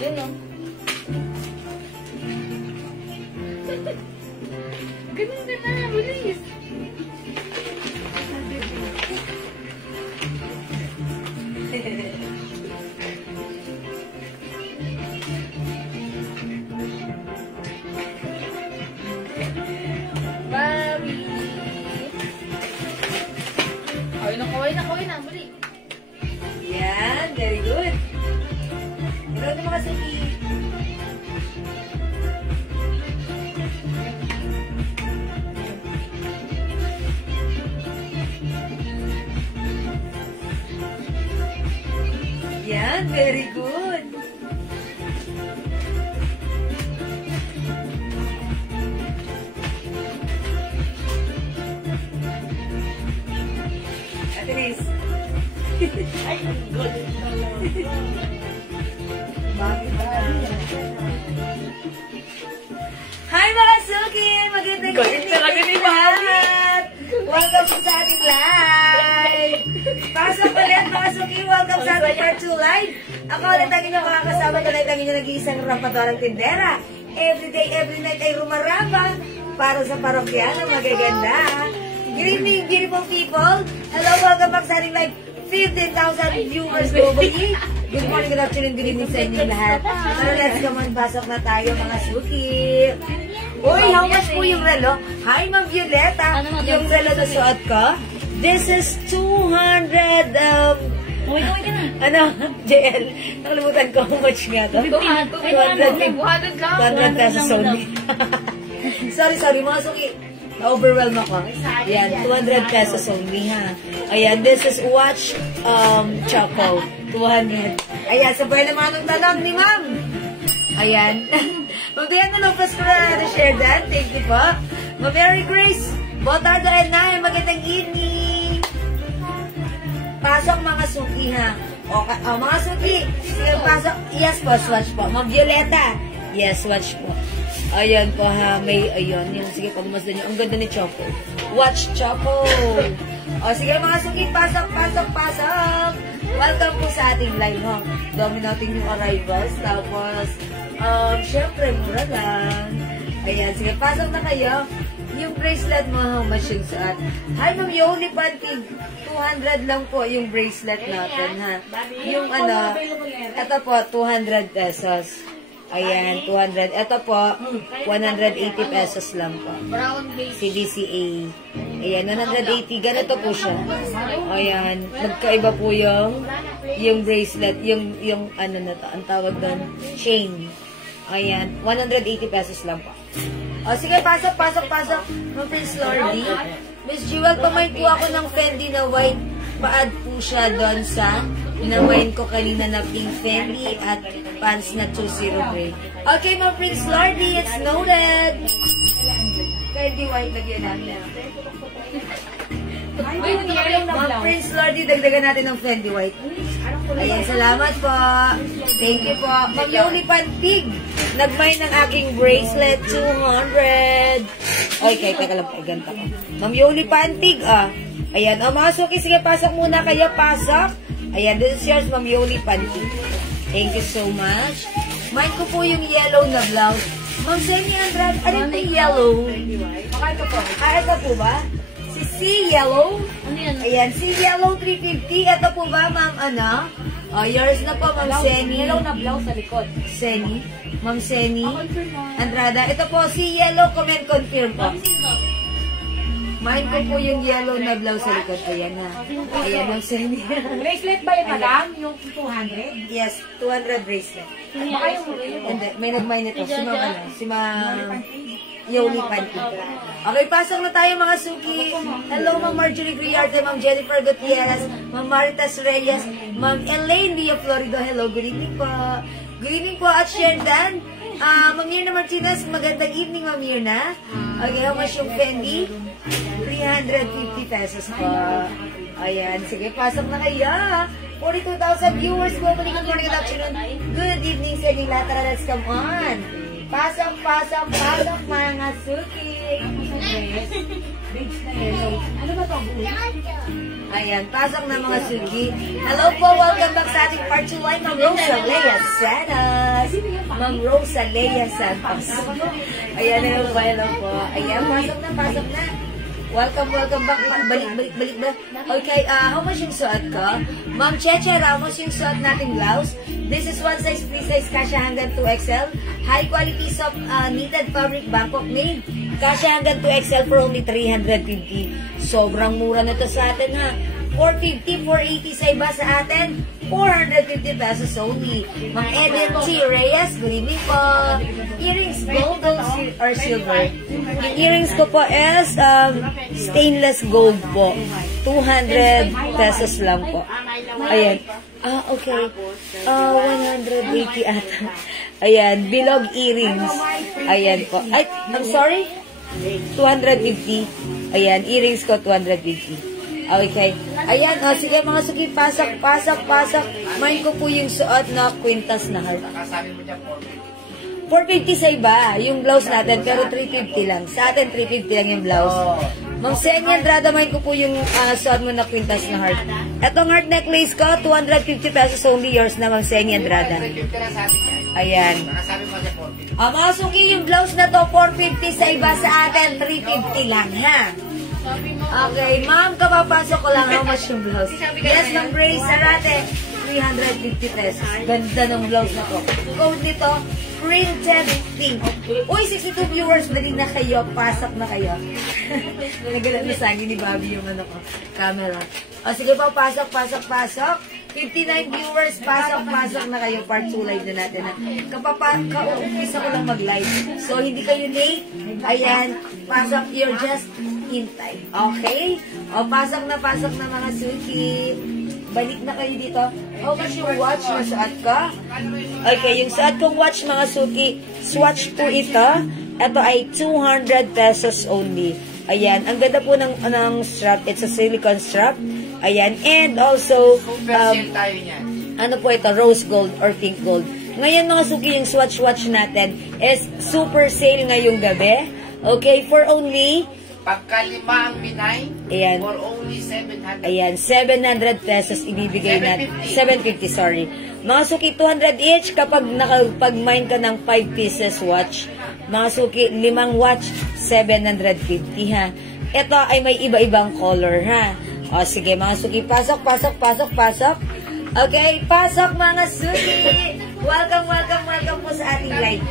Yan o. Ganun na na, bilis. Bobby! Kaway na, bali. Yan, very good. Ikaw na mga suki. Yan, very good. Ate Liz. Ay, good. Hi mga suki! Magandang evening lahat! Welcome po sa ating live! Pasok ulit mga suki! Welcome sa ating part 2 live! Ako ulit ang inyong makakasama ulit ang inyong nag-iisang rampatorang tindera. Every day, every night ay rumaramba para sa parokyano magaganda. Good evening, beautiful people! Hello, welcome back sa ating live! 15,000 viewers globally. Good morning, good afternoon, good evening sa inyo lahat. So let's come on, pasok na tayo mga suki. Uy, how much po yung relo? Hi, Ma'am Violeta. Yung relo na suot ko, this is 200, Uy, ka na. ano, JL, nakalimutan ko how much nga to. 200 pesos only. Sorry, mga suki. Na-overwhelm ako. Ayan, 200 pesos only, ha. Ayan, this is watch Choco. 200. Ayan, sabay naman ang tanong ni Ma'am. Ayan. Magdayan na lang first ko na share that. Thank you po. Mary Grace, Botardo and Nay, magandang evening. Pasok mga suki, ha. O, mga suki. Sige, pasok. Yes po, swatch po. Ma'am Violeta. Yes, swatch po. Ayan po ha, may, ayun, yung, sige, pagmasdan nyo. Ang ganda ni Choco. Watch Choco. O, sige mga suki, pasok. Welcome po sa ating live, ha. Dominating yung arrivals. Tapos, syempre, mura lang. Ayan, sige, pasok na kayo. Yung bracelet mo, how much yung suot? Hi, Ma'am Yoli Pantig. 200 lang po yung bracelet natin, ha. Yung ano, ito po, 200 pesos. Ayan, 200. Ito po, 180 pesos lang po. CDCA. Ayan, 180. Ganito po siya. Ayan, nagkaiba po yung bracelet, yung ano na to, ang tawag doon, chain. Ayan, 180 pesos lang po. O, sige, pasok. Ma'am Prince Lordy. Miss Jewel, pamain po ako ng Fendi na white. Pa-add po siya doon sa namain ko kanina na pink Fendi at pants na 2-0 gray. Okay, Ma'am Prince Lordy, it's noted. Fendi white, lagyan natin. Ma'am Prince Lordy, dagdagan natin ng Fendi white. Ayan, salamat po. Thank you po. Ma'am Yoli Pantig, nagmay ng aking bracelet, 200. Okay, teka lang, ganta ko. Ma'am Yoli Pantig, ayan, mga suki, sige, pasok muna kayo, pasok. Ayan, this is yours, Ma'am Yoli Pantig. Thank you so much. Mine ko po yung yellow na blouse. Ma'am Semi Andrade, ano yung yellow? Ito po ba? Si C Yellow. Ayan, C Yellow 350. Ito po ba, Ma'am, ano? Yours na po, Ma'am Seni. Yellow na blouse sa likod. Seni. Ma'am Seni Andrada. Ito po, si Yellow, comment confirm po. Mine ko po yung yellow na blouse sa likod. Ayan na. Ayan, Ma'am Seni. Bracelet ba yun, madam? Yung 200? Yes, 200 bracelet. Baka yung Hindi, may nagmay nito. Si Ma'am Yoli Pantig. Okay, pasok na tayo mga suki. Hello, Ma'am Marjorie Griarte, Ma'am Jennifer Gutierrez, Ma'am Maritas Reyes, Ma'am Elaine Dia Florido. Hello, good evening po. Good evening po at Sherdan. Ma'am Mirna Martinez, magandang evening, Ma'am Mirna. Okay, how much yung Fendi? 350 pesos po. Ayan, sige, pasok na kayo. 42,000 viewers globally. Good morning, good afternoon. Good evening sa inyo lahat. Tara, let's come on. Pasok, mga suki. Ano ba ito? Ayan, pasok na mga suki. Hello po, welcome back sa sa ating part 2 line, Ma'am Rosalea Sanas. Ma'am Rosalea Santos. Ayan, hello po. Ayan, pasok na. Welcome back. Balik na. Okay, how much yung suot ko? Ma'am Cheche Ramos, yung suot nating blouse. This is one size, free size, kasya hanggang 2XL. High quality soft knitted fabric, Bangkok made. Kasya hanggang 2XL for only 350. Sobrang mura na to sa atin, ha. 450, 480 sa iba, sa atin 450 pesos only. Mga Eden T. Reyes, good evening po. Earrings, gold or silver? Yung earrings ko po is stainless gold po. 200 pesos lang po. Ayan. Okay. 180 ata. Ayan, bilog earrings. Ayan po. Ay, I'm sorry? 250. Ayan, earrings ko 250. Okay. Ayan, sige mga suki, pasok. Main ko po yung suot na kwintas na heart. 450 sa iba, yung blouse natin, pero 350 lang. Sa atin, 350 lang yung blouse. Mang Senya Andrada, main ko po yung suot mo na kwintas na heart. Etong heart necklace ko, 250 pesos only, yours na, Mang Senya Andrada. Ayan. Mga suki, yung blouse na to, 450 sa iba, sa atin, 350 lang, ha? Okay, ma'am, kapapasok ko lang how much yung blouse. Yes, Ma'am Grace Arate, 350 pesos. Ganda ng blouse na to. Code nito, printed pink. Uy, 62 viewers, balik na kayo. Pasok na kayo. Nagalan na sa akin ni Bobby yung camera. O, sige po, pasok. 59 viewers, pasok na kayo. Part 2 live na natin. Kaumpisa ko lang mag-live. So, hindi kayo late. Ayan, pasok. You're just in time. Okay? O, pasok na mga suki. Balik na kayo dito. How much yung watch na suot ko? Okay, yung suot kong watch, mga suki, swatch po ito. Ito ay 200 pesos only. Ayan, ang ganda po ng strap. It's a silicone strap. Ayan, and also, ano po ito, rose gold or pink gold. Ngayon mga suki, yung swatch natin is super sale ngayong gabi. Okay, for only pagkalima ang binay, ayan, for only 700. Ayan, 700 pesos ibibigay natin. 750, sorry. Mga suki, 200 each kapag nakapag-mine ka ng 5 pieces watch. Mga suki, 5 watch, 750 ha. Ito ay may iba-ibang color ha. O sige, mga suki, pasok. Okay, pasok mga suki. Welcome po sa ating live.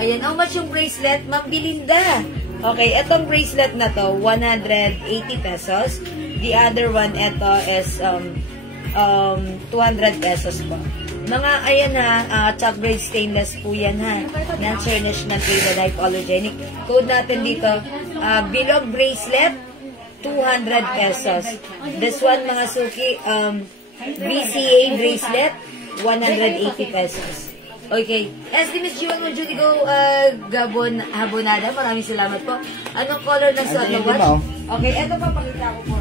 Ayan, how much yung bracelet? Ma'am Belinda. Okay, etong bracelet na to, 180 pesos. The other one, ito is 200 pesos po. Mga, ayan ha, top grade stainless po yan ha. Non-tarnish na table hypoallergenic. Code natin dito, bilog bracelet, 200 pesos. This one, mga suki, BCA bracelet, 180 pesos. Okay. Estimates Juan mo, Judy Go, Habonada. Maraming salamat po. Anong color ng suot na watch? Okay, eto pa, pakita ko po.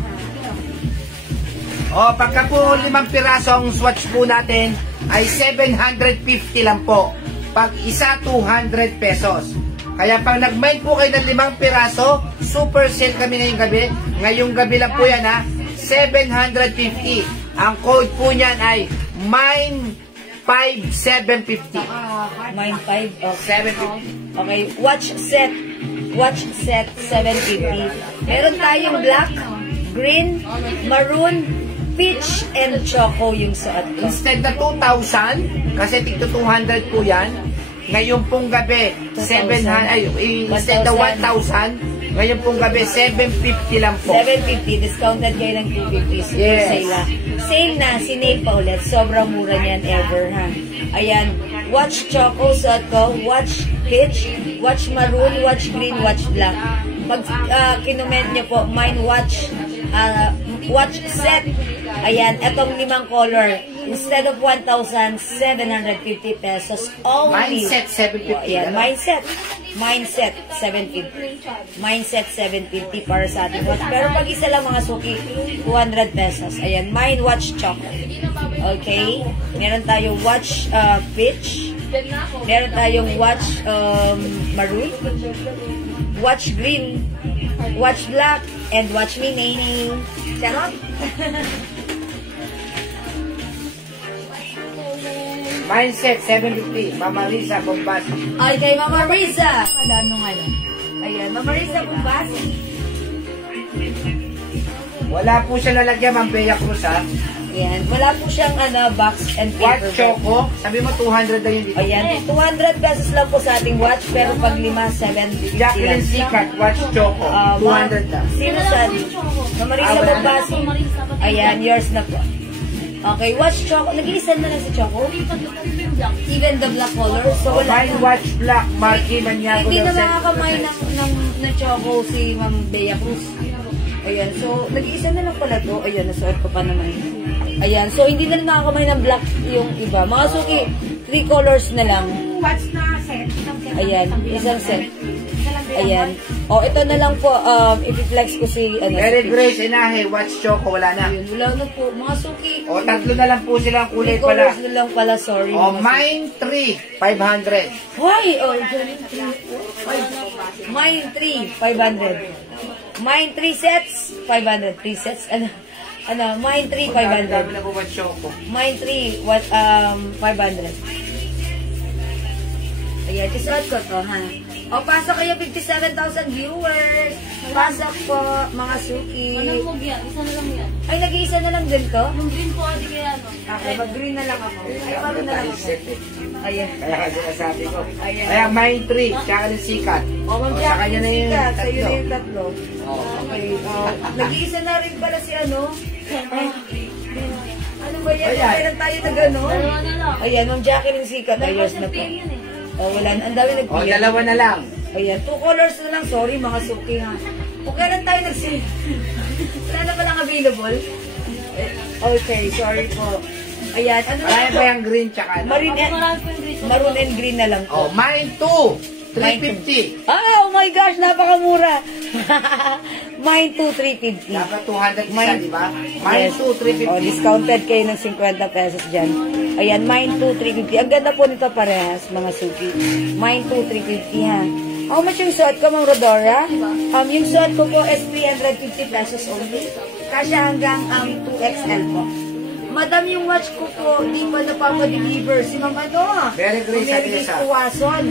Pagka po 5 pirasong swatch po natin, ay 750 lang po. Pag isa, 200 pesos. Kaya pag nag-mine po kayo ng 5 piraso, super sale kami ngayong gabi. Ngayong gabi lang po yan ha, 750. Ang code po niyan ay mine 750. Mine 5, okay. 750. Okay, watch set 750. Meron tayong black, green, maroon, peach, and choco yung suot ko. Instead na 2,000, kasi tigto 200 po yan, ngayon pong gabi, 700, instead na 1,000, ngayon pong gabi, 750 lang po. 750, discounted kayo ng 250. Yes. Sale na, sinave pa ulit. Sobrang mura niyan ever, ha? Ayan, watch choco, suot ko, watch peach, watch maroon, watch green, watch black. Pag kinument nyo po, mine watch set. Ayan, etong 5 color. Instead of 1,750 pesos only. Mindset 750. Ayan, mindset 750. Mindset 750 para sa ating watch. Pero pag isa lang mga suki, 200 pesos. Ayan, mine watch choco. Okay? Meron tayong watch peach. Meron tayong watch maroon. Watch green. Watch black. And watch me, Nene. Charot! Mindset, 750. Mama Risa, Bombasi. Okay, Mama Risa. Ano nga lang. Ayan, Mama Risa Bombasi. Wala po siya lalagyan, Ma'am Bea Cruz, ha? Ayan, wala po siyang box and Watch paper. Choco. Sabi mo, 200 na yun dito. Ayan, 200 pesos lang po sa ating watch, pero pag 5, 750 Jacqueline lang. Sikat, Watch Choco. 200 na. Sino sa Mama Risa wala na. Bombasi? Ayan, yours na po. Okay, watch Choco. Nag-iisan na lang si Choco. Even the black color. So, wala Mine na. Watch Black, Marky Maniago. Hindi na Los makakamay Angeles. ng Choco si Ma'am Bea Cruz. Ayan, so, nag-iisa na lang pala to. Ayan, nasuot ko pa naman. Ayan, so, hindi na lang nakakamay ng black yung iba. Mga suki, 3 colors na lang. Watch na set. Ayan, isang set. Ayan. O, ito na lang po, i-flex ko si, Mary Grace Inahe, Watch Choco, wala na. Ayun, wala na po. Mga suki. O, tatlo na lang po silang 3 kulay colors pala. na lang pala, sorry. O, mga Mine 3, 500. Why? Oh, mine 3, 500. Mine 3 sets, 500. 3 sets, mine 3, 500. Dami na po Watch Choco. Mine 3, 500. Ayan, isuot ko to, ha? O, pasok kayo, 57,000 viewers. Pasok po, mga suki. Anong move yan? Isa na lang yan. Ay, nag-iisa na lang din to? Yung green po, di kaya ano. Okay, mag-green na lang ako. Ay, paano na lang ako? Ayan. Kaya kasi nasabi ko. Ayan. Kaya Mine 3, Jacqueline Sikat. O, Ma'am O, sa Jackie, kanya na yung sikat. Sa'yo tatlo. na yung tatlo. Okay. Nag-iisa na rin pala si ano. Ano ba yan? Ayan. Meron tayo na gano'n. Dalawa na lang. Ayan, Ma'am Jacqueline Sikat. Dalawa Ayos na siyang po. pink yun eh. O, wala na. Ang dami O, nagpili. dalawa na lang. Ayan, 2 colors na lang. Sorry, mga suki ha. Kung kailan tayo wala na palang available. Okay, sorry po. Ayan, ano na Kaya po? ba yung green tsaka ano? Maroon Marami po yung green. maroon and green na lang O, po. Mine 2, 350. Ah, oh my gosh, napakamura. Mine 2, 350. Dapat 200 isa, Mine- di ba? Mine Yes. 2, 350. Oh, discounted kayo ng 50 pesos dyan. Ayan, mine 2, 350. Ang ganda po nito parehas, mga suki. Mine 2, 350 ha. How much yung suot ko, Ma'am Rodora? Yung suot ko po is 350 pesos only. Kasi hanggang 2XL po. Madam, yung watch ko po, di pa napapadeliver. Si Ma'am ano? Mary Grace Mary Grace Adesa. Tuwason.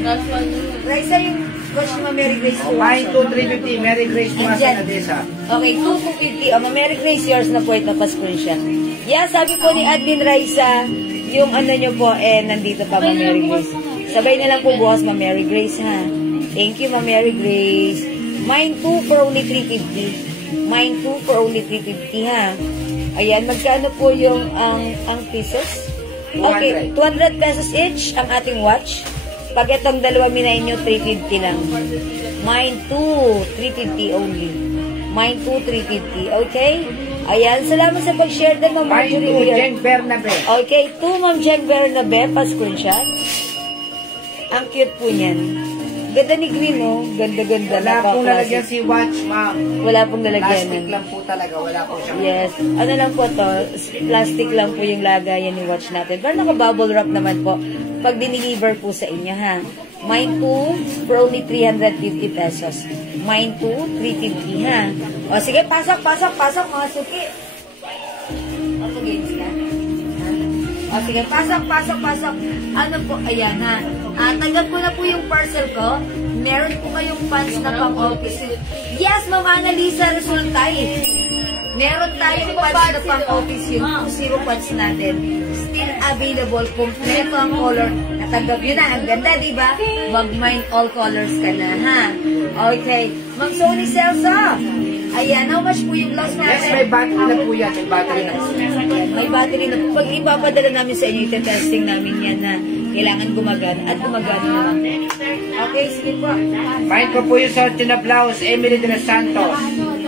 Raisa yung watch ni Ma'am Mary Grace O, Mine Tuwason. 2, 350. Mary Grace Andyan. Tuwasan Adesa. Okay, 250. Ma'am Mary Grace, yours na po ito, pa-screenshot. Yeah, sabi po ni Admin Raisa, yung ano nyo po, nandito pa, Ma'am Mary Grace. Sabay na lang po bukas, Ma'am Mary Grace, ha? Thank you, Ma'am Mary Grace. Mine 2 for only 350. Mine 2 for only 350, ha? Ayan, magkano po yung ang pesos? Okay, 200 pesos each ang ating watch. Pag itong dalawa minayin nyo, 350 lang. Mine 2, 350 only. Mine 2, 350. Okay? Ayan, salamat sa pag-share din, Ma'am Mine Marjorie. 2, Weir. Jen Bernabe. Okay, 2, Ma'am Jen Bernabe, pa-screenshot. Ang cute po niyan. Ganda ni Green, oh. Ganda-ganda. Wala pong Napaka-classic. lalagyan si Watch, ma'am. Wala pong lalagyan. Plastic lang po talaga. Wala po siyang... Yes. Ano lang po to, plastic lang po yung lagayan ni watch natin. Pero naka-bubble wrap naman po pag diniliver po sa inyo, ha. Mine 2 for only 350 pesos. Mine 2, 350, ha. O, sige, pasok, mga suki. Auto games ka? O, sige, pasok. Ano po, ayan, ha. Tanggap ko na po yung parcel ko. Meron po kayong pants na pang-office. Yes, Ma'am Annalisa Resultay. Meron tayong pants na pang-office yung 2-0 pants natin. Still available. Kompleto ang color. Natanggap yun na. Ang ganda, di ba? Mag-mine all colors ka na, ha? Okay. Ma'am Sony Celso. Ayan, how much po yung loss natin? Yes, may battery na po yan. May battery na. May battery na. Pag ipapadala namin sa inyo, ite-testing namin yan na kailangan gumagana at gumagana naman. Okay, sige po. Mine ko po yung suot na blouse, Emily de los Santos.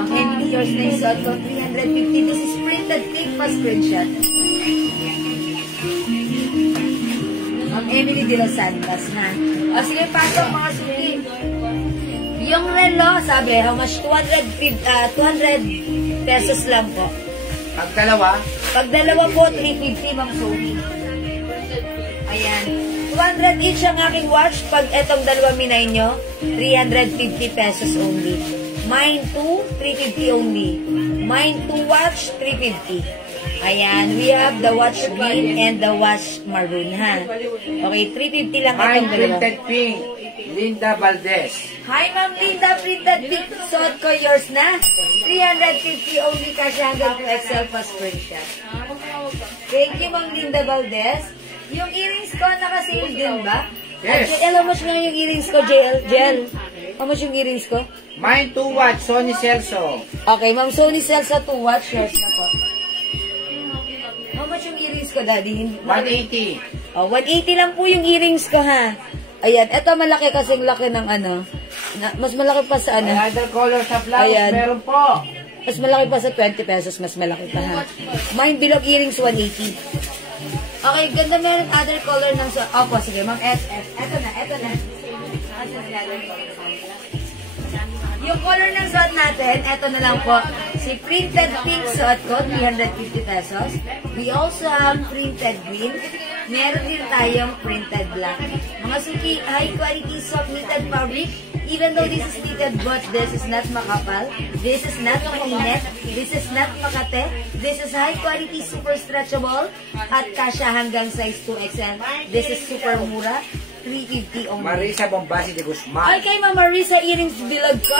Emily, yours na yung suot ko. 350. This is printed pink pa screenshot. Ang Emily de los Santos, ha? O sige, pasok mga suki. Yung relo, sabi, how much? 200 pesos lang po. Pag dalawa, Pag dalawa po, 350, Ma'am Sophie. Ayan. 200 each ang aking watch. Pag etong dalawa minay nyo, 350 pesos only. Mine 2, 350 only. Mine 2 watch, 350. Ayan, we have the watch green and the watch maroon, ha? Okay, 350 lang Mine itong dalawa. printed pink. Linda Valdez. Hi, Ma'am Linda, printed pink. Suot ko, yours na. 350 only kasi hanggang 2XL pa screenshot. Thank you, Ma'am Linda Valdez. Yung earrings ko, naka-sale din ba? Yes. JL, how much nga yung earrings ko, JL? How much yung earrings ko? Mine 2 watch, Sony Celso. Okay, Ma'am Sony sells sa 2 watch. Yours na po. How much yung earrings ko, Daddy? 180. Oh, 180 lang po yung earrings ko, ha? Ayan, eto malaki kasing laki ng ano. Mas malaki pa sa ano. May other color sa flowers, Ayan. meron po. Mas malaki pa sa 20 pesos, mas malaki pa, ha? Mine bilog earrings, 180. Okay, ganda meron other color ng so. Opo, sige, Ma'am SF. Eto na. Yung color ng suot natin, eto na lang po. Si printed pink suot ko, 350 pesos. We also have printed green. Meron din tayong printed black. Mga suki, high quality soft knitted fabric. Even though this is knitted, but this is not makapal. This is not mainit. This is not makate. This is high quality, super stretchable. At kasya hanggang size 2XL. This is super mura. 350 only. Marisa Bombasi de Guzman. Ay, kay Ma'am Marisa, earrings bilog ko.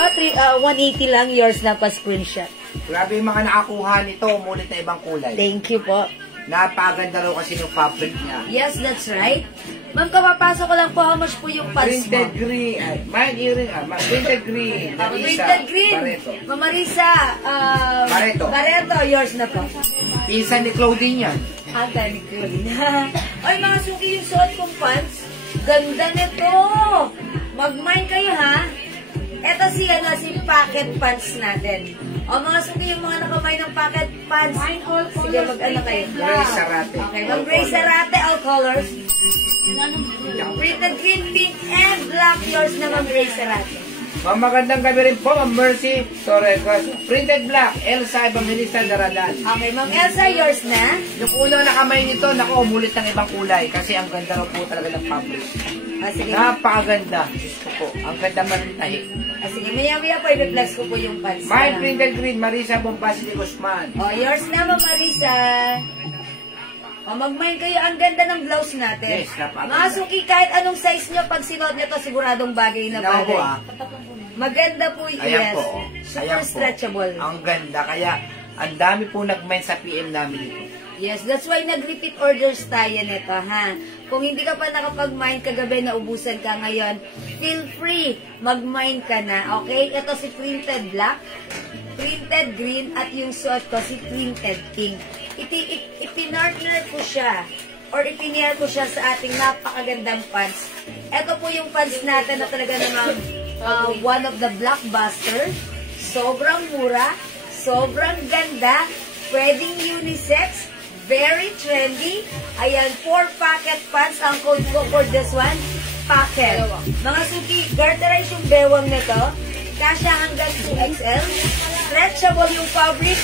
180 lang, yours na pa screenshot. Grabe yung mga nakakuha nito, umulit na ibang kulay. Thank you po. Napaganda raw kasi yung fabric niya. Yes, that's right. Ma'am, kapapasok ko lang po, how much po yung pants mo? Printed green. Mine earring. Printed green. Marisa, Printed green. Barreto. Ma'am Marisa, Barreto, yours na po. Pinsan ni Claudine yan. Ni Claudine. Ay, mga suki, yung suot kong pants. Ganda nito. Mag-mine kayo, ha? Ito si pocket pants natin. O, mga suki, yung mga nakamay ng pocket pants. Sige, mag-ano kayo. Grace Sarate. Okay, mag-Grace Sarate, all colors. Printed green, pink, and black. Yours na, mag-Grace Sarate. Magandang gabi rin po, Ma'am Mercy Torrecos. Printed black, Elsa Evangelista Daradan. Okay, Ma'am Elsa, yours na. Yung unang nakamay nito, naku, umulit ng ibang kulay kasi ang ganda raw po talaga ng fabric. Sige. Napakaganda. Diyos ko po, ang ganda marintahi. Sige, maya-maya po, i-reflex ko po yung pants. Mine printed green, Marisa Bombasi de Guzman. O, yours na, Ma'am Marisa. O, mag-mine kayo. Ang ganda ng blouse natin. Yes, napakaganda. Mga suki, kahit anong size nyo, pag sinuot nyo to, siguradong bagay na Tingnan mo bagay. po, Maganda po, Ayan yes. po. Super Ayan po. stretchable. Ang ganda. Kaya, ang dami po nag-mine sa PM namin ito. Yes, that's why nag-repeat orders tayo nito, ha? Kung hindi ka pa nakapag-mine kagabi, naubusan ka ngayon, feel free, mag-mine ka na, okay? Ito si printed black, printed green, at yung suot ko si printed pink. Ipinartner ko siya, or ipinare ko siya sa ating napakagandang pants. Ito po yung pants natin na talaga namang one of the blockbuster. Sobrang mura, sobrang ganda, pwedeng unisex, very trendy. Ayan, 4 pocket pants ang code ko for this one. Pocket. Mga suki, garterize yung bewang nito. Kasya hanggang 2XL. Stretchable yung fabric.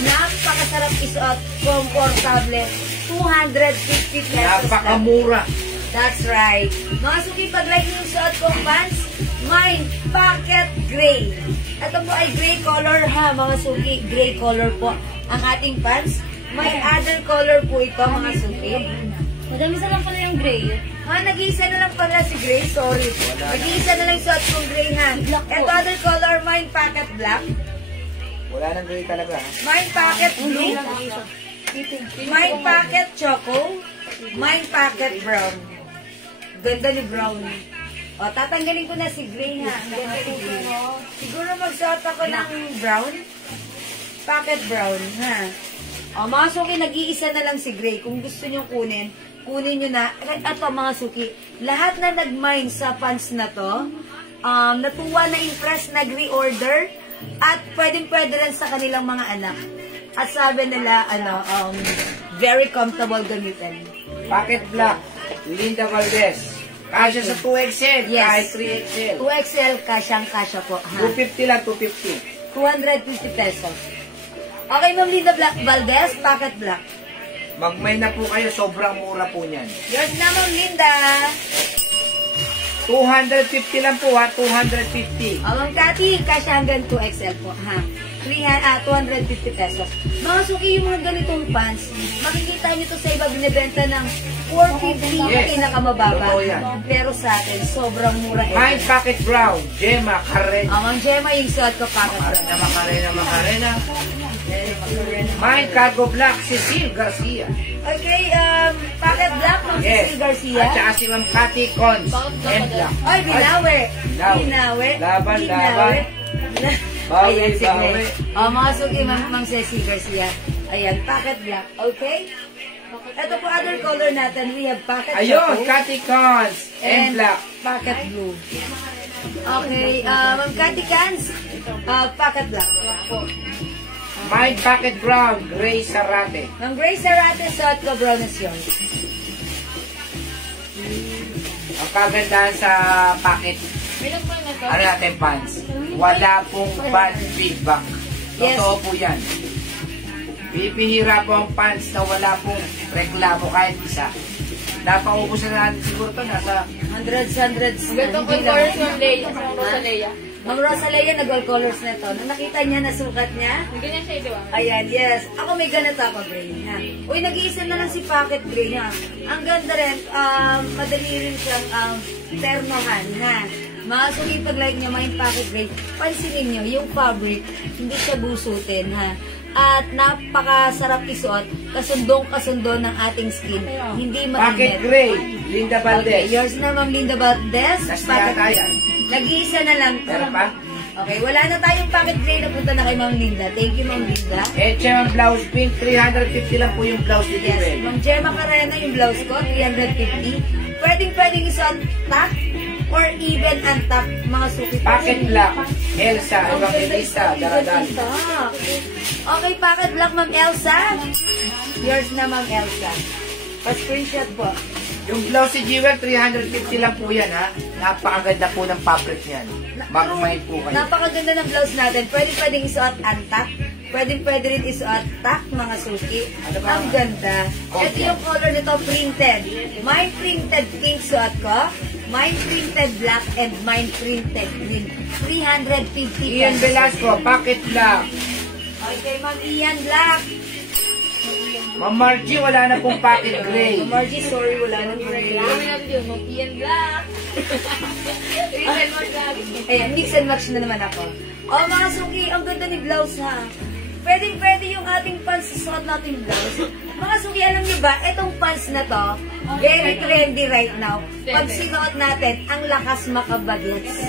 Napakasarap isuot. Komportable. 250 pesos. Napakamura. That's right. Mga suki, pag like yung suot kong pants, mine, pocket gray. Ito po ay gray color, ha, mga suki. Gray color po ang ating pants. May other color po ito, mga suki. Madami sa lang pala yung gray. Nag-iisa na lang pala si gray. Sorry. Nag-iisa na lang suot kong gray, ha. Ito other color, mine, pocket black. Wala nang gray talaga. Mine, pocket blue. Mine, pocket choco. Mine, pocket brown. Ganda ni brown. O, tatanggalin ko na si gray, ha. Ang ganda ni gray. Siguro magsuot ako ng brown. Pocket brown, ha. O, mga suki, nag-iisa na lang si gray. Kung gusto nyo kunin, kunin nyo na. Ito, mga suki, lahat na nag-mine sa pants na to, natuwa na impress, nag-reorder, at pwedeng-pwede rin sa kanilang mga anak. At sabi nila, very comfortable gamitin. Pocket black, Linda Valdez. Kasya sa 2XL, Yes. kahit 3XL. 2XL, kasyang-kasya po. Ha? 250 lang, 250. 250 pesos. Okay, Ma'am Linda Valdez, pocket black. Mag-mine na po kayo, sobrang mura po niyan. Yours na, Ma'am Linda. 250 lang po ha, 250. Ma'am Cathy, kasya hanggang 2XL po, ha? 250 pesos. Mga suki, yung mga ganitong pants, makikita nyo to sa iba binibenta ng 450 yung Yes. pinakamababa. Totoo yan. Pero sa atin, sobrang mura. Mind Pocket Brown, Gemma Carrera. Ang Gemma, yung suot ko packet. Macarena. Mind Cargo Black, Cecil Garcia. Okay, packet black, Ma'am Yes. Cecil Garcia. At saka si Ma'am Cathy Cons, M Black. Ay, binawi. Binawi. Binawi. Laban. Binawi. Bawi, Ayan, sige. bawi. Mga suki, Ma'am Cecil Garcia. Ayan, packet black. Okay? Ito po, other color natin. We have packet Ayun, purple Cathy Cons, M Black. packet blue. Okay, Ma'am Cathy Cans, packet black. Mind Pocket Brown, Gray Sarate. Ma'am Grace Arate, suot ko, brown is yun. Ang kagandahan sa packet, ano natin pants, wala pong bad feedback. Yes. Totoo po yan. Pipihira po ang pants na wala pong reklamo kahit isa. Napaubos na natin siguro ito, nasa Hundreds. Ganitong Hindi colors lang. yung Leia, sa Rosalea. Ma'am Rosalea, nag-all colors na ito. Nung nakita niya, nasukat niya. Ganyan siya, di ba? Ayan, yes. Ako may ganito ako, gray, ha. Uy, nag-iisa na lang si Pocket Gray, ha. Ang ganda rin, madali rin siyang ternohan, ha. Mga suki, pag like niya, may Pocket Gray, pansinin niyo, yung fabric, hindi siya busutin, ha. At napakasarap isuot, kasundong-kasundo ng ating skin. Hindi Pocket mainit. Gray, Linda Okay, Valdez. yours na, Ma'am Linda Valdez. Last Pocket na yata Gray. yan. Nag-iisa na lang. Meron pa? Okay, wala na tayong Pocket Gray na punta na kay Ma'am Linda. Thank you, Ma'am Linda. H&M blouse pink, 350 lang po yung blouse dito. Yes, Red. Ma'am Gemma Carrena, yung blouse ko, 350. Pwedeng isuot tuck or even untuck, mga suki. Pocket black, Elsa, Evangelista, Daradal. Okay, Pocket black, Ma'am Elsa. Yours na, Ma'am Elsa. Pa-screenshot po. Yung blouse si Jewel, 350 lang po yan, ha? Napakaganda po ng fabric niyan. Mag-mind po kayo. Napakaganda ng blouse natin. Pwedeng isuot untuck. Pwede rin isuot tuck, mga suki. Ano ba? Ang ganda. Okay. Ito yung color nito, printed. Mine printed pink suot ko. Mine printed black and mine printed green. 350 Ian pesos. Velasco, Pocket black. Okay, Ma'am Ian Black. Ma'am Margie, wala na pong pocket gray. Ma'am Margie, sorry, wala nang gray. Kami natin yun, Ian Black. Reason mo lagi. Ayan, mix and match na naman ako. Oh, mga suki, ang ganda ni blouse, ha. Pwede yung ating pants, suot natin blouse. Mga suki, alam niyo ba, itong pants na to, very trendy right now. Pag sinuot natin, ang lakas makabagets.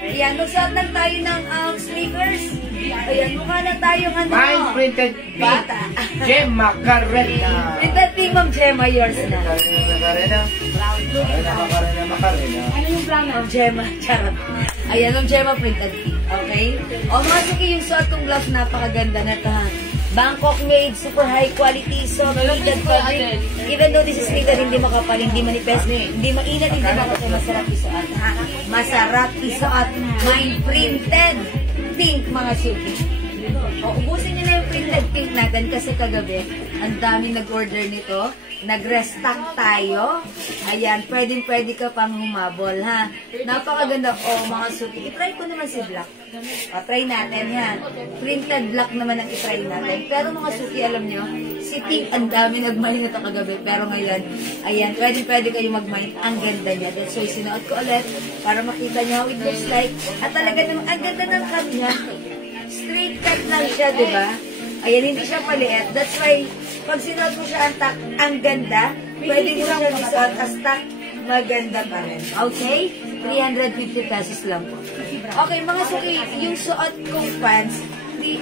Ayan, magsuot lang tayo ng sneakers. Ayan, mukha na tayong ano. Mine printed pink, Bata. Gemma Carrera. Printed pink, Ma'am Gemma, yours na. Macarena. Ano yung brown, Ma'am Gemma? Charot. Ayan, Ma'am Gemma, printed pink. Okay? O, mga suki, yung suot kong blouse, napakaganda na ito, ha. Bangkok made, super high quality, so knitted fabric. Even though this is knitted, hindi makapal, hindi manipes, hindi mainit, hindi makapal, masarap isuot, ha. Masarap isuot. Mine printed pink, mga suki. O, ubusin nyo na yung printed pink natin kasi kagabi, ang dami nag-order nito. Nag-restock tayo. Ayan, pwede ka pang humabol, ha. Napakaganda. O, mga suki. I-try ko naman si black. O, try natin, ha. Printed black naman ang i-try natin. Pero mga suki, alam nyo, si pink, ang dami nag-mind ito kagabi. Pero ngayon, ayan, pwede kayo mag-mind. Ang ganda niya. That's why sinuot ko ulit para makita nyo how it looks like. At talaga naman, ang ganda ng cut niya. Straight cut lang siya, di ba? Ayan, hindi siya paliit. That's why, pag sinuot mo siya ang tuck, ang ganda. Pwede mo siya isuot as tuck, maganda pa rin. Okay? 350 pesos lang po. Okay, mga suki, yung suot kong pants,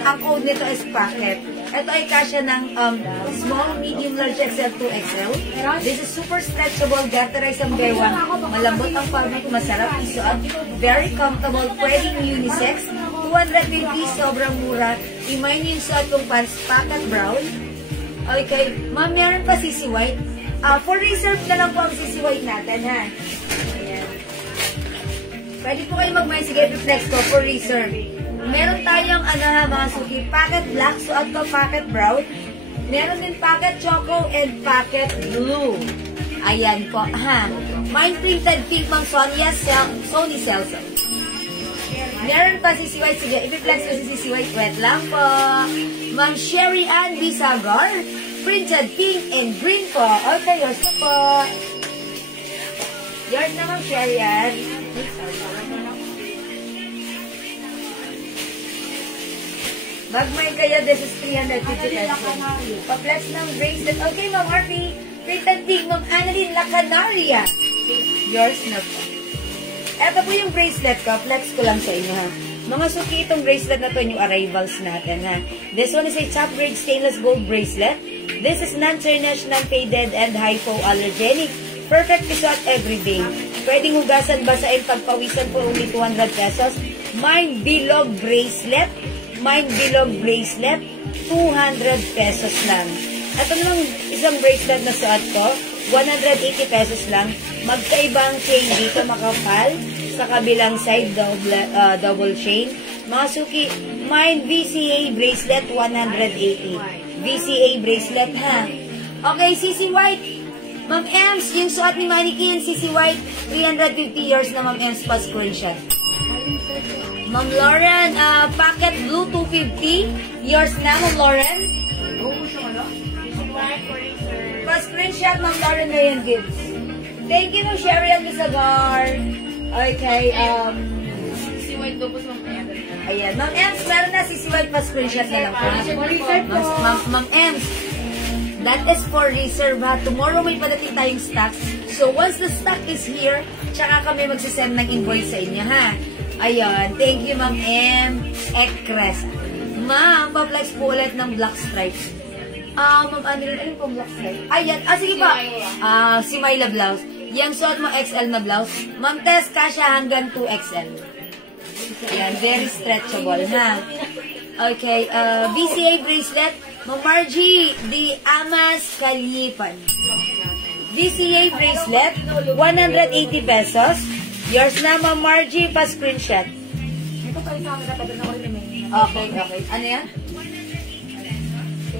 ang code nito is pocket. Ito ay kasya ng small, medium, large, XL, 2XL. This is super stretchable, garterize ang bewan. Malambot ang fabric, masarap isuot. Very comfortable, pwedeng unisex. 250, sobrang mura. Imay niyo yung suot kong pants, pocket brown. Okay, ma'am, meron pa sisi white. For reserve na lang po ang sisi white natin, ha. Ayan. Pwede po kayo mag-may. Sige, reflex ko for reserve. Meron tayong, mga suki, pocket black, suot ko pocket brown. Meron din pocket choco and pocket blue. Ayan po, ha. Mine printed pink, Ma'am Sonia, Sony Celso. Meron pa si White. Sige, ipiplex ko si White. Wet lang po. Ma'am Sherry Ann Bisagar. Printed pink and green po. Okay, yours na po. Yours na, Ma'am Sherry Ann. Magmay kaya, this is 350 pesos. Pa-flex ng bracelet. Okay, Ma'am Arby. Printed pink, Ma'am Annalyn Lacanaria. Yours na po. Ito po yung bracelet ko. Flex ko lang sa inyo, ha. Mga suki, itong bracelet na to yung arrivals natin, ha. This one is a top grade stainless gold bracelet. This is non-international faded and hypoallergenic. Perfect to shot every day. Pwedeng hugasan, basain, pagpawisan po only 200 pesos. Mind Bilog bracelet. Mind Bilog bracelet. 200 pesos lang. Ito lang isang bracelet na suot ko. 180 pesos lang. Magkaibang chain dito, makapal. Sa kabilang side, double chain. Mga suki, Mind VCA bracelet, 180. VCA bracelet, ha? Okay, CC White. Ma'am Ems, yung suot ni Mannequin, CC White, 350 years na Ma'am Ems pa screenshot. Ma'am Lauren, packet blue, 250 years na, Ma'am Lauren. Pa-screenshot, Ma'am Lauren na yan, Gibbs. Thank you, Ma'am Sherry and Bisagar. Okay, Si White daw po sa mga ayan, Ma'am Ems, meron na si White pa-screenshot na lang po. Ma'am Ems, that is for reserve, ha. Tomorrow may padating tayong stocks. So, once the stock is here, tsaka kami magsisend ng invoice sa inyo, ha. Ayan, thank you, Ma'am M. Ekres. Ma'am, pa-flex po ulit ng black stripes. Ma'am Andrea, ano po black stripe? Ayan, sige pa. Si Myla blouse. Yang suot mo XL na blouse. Ma'am Tess, kasha hanggang 2XL. Ayan, very stretchable, ha. Okay, BCA bracelet. Ma'am Margie, the Amas Kalipan. BCA bracelet, 180 pesos. Yours na, Ma'am Margie, pa-screenshot. Okay. Ano yan?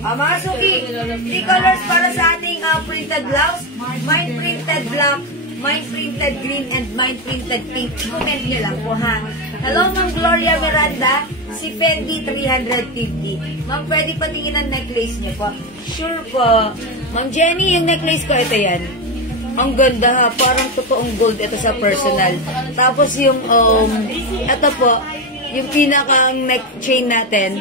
Mga suki, 3 colors para sa ating printed blouse. Mine printed black, mine printed green, and mine printed pink. Comment nyo lang po, ha. Hello, Ma'am Gloria Miranda. Si Fendi, 350. Ma'am, pwede patingin ang necklace niyo po. Sure po. Ma'am Jenny, yung necklace ko, ito yan. Ang ganda, ha. Parang totoong gold ito sa personal. Tapos yung, ito po, yung pinaka-neck chain natin,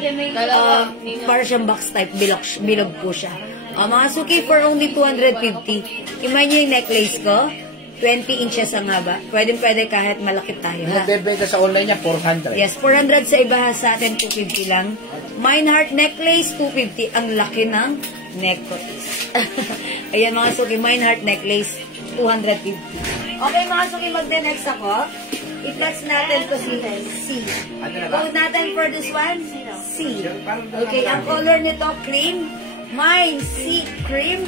para siyang box type, bilog po siya. Mga suki, for only 250. Iman nyo yung necklace ko, 20 inches ang haba. Pwede kahit malaki tayo, ha? Nagbebenta sa online niya, 400. Yes, 400 sa iba, sa atin 250 lang. Mine heart necklace, 250. Ang laki ng necklace. Ayan mga suki, mine heart necklace, 250. Okay mga suki, magde-next ako. I-flex natin to si C. Code natin for this one, C. Okay, ang color nito, cream. Mine, C cream.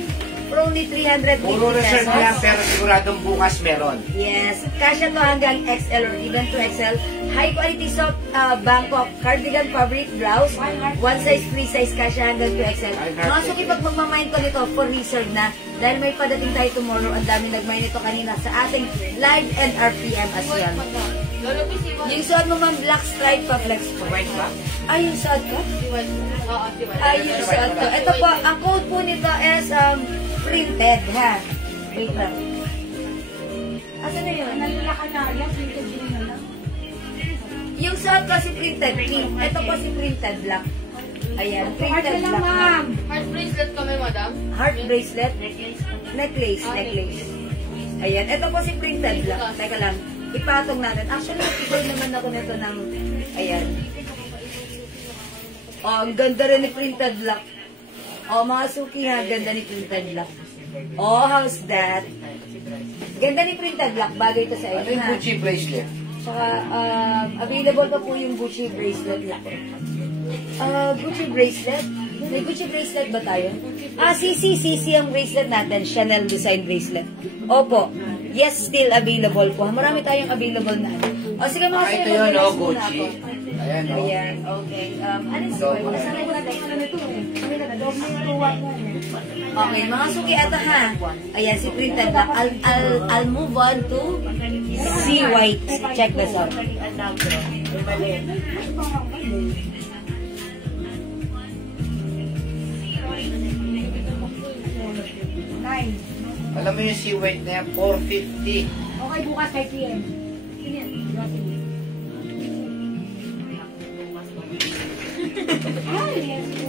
For only 350 Puro reserve pesos. lang, pero siguradong bukas meron. Yes. Kasya to hanggang XL or even 2XL. High quality soft Bangkok cardigan fabric blouse. One size, free size, kasya hanggang 2XL. Mga suki, pag magmamind ko nito for reserve na, dahil may padating tayo tomorrow, ang dami nagmind nito kanina sa ating live and RPM as well. Yung suot mo, Ma'am, black stripe pa flex po. Ay, yung suot ko? Ay, yung suot ko. Ito po, ang code po nito is printed, ha? Wait lang. Asa na yun? Yung suot ko si printed pink. Ito po si printed black. Ayan, printed black. Heart bracelet kami, madam. Heart bracelet. Necklace. Ayan, ito po si printed black. Teka lang, ipatong natin. Actually, nakikita naman ako nito ng, ayan. Oh, ang ganda rin ni printed black. Oh, mga suki, ha, ganda ni printed black. Oh, how's that? Ganda ni printed black. Bagay ito sa Ano inyo, yung ha? Gucci bracelet? Saka, available pa po yung Gucci bracelet lang. Gucci bracelet? May Gucci bracelet ba tayo? CC ang bracelet natin. Chanel design bracelet. Opo. Yes, still available po. Marami tayong available na. O, sige mga Ito yun, mag-relax muna Gucci. ako. Ayan, o. Ayan, okay. Ano is okay, mga suki, ito ha. Ayan, si printed black. I'll move on to C white. Check this out. Mali. Alam mo yung C-weight na yan, 450. Okay, bukas kay PM.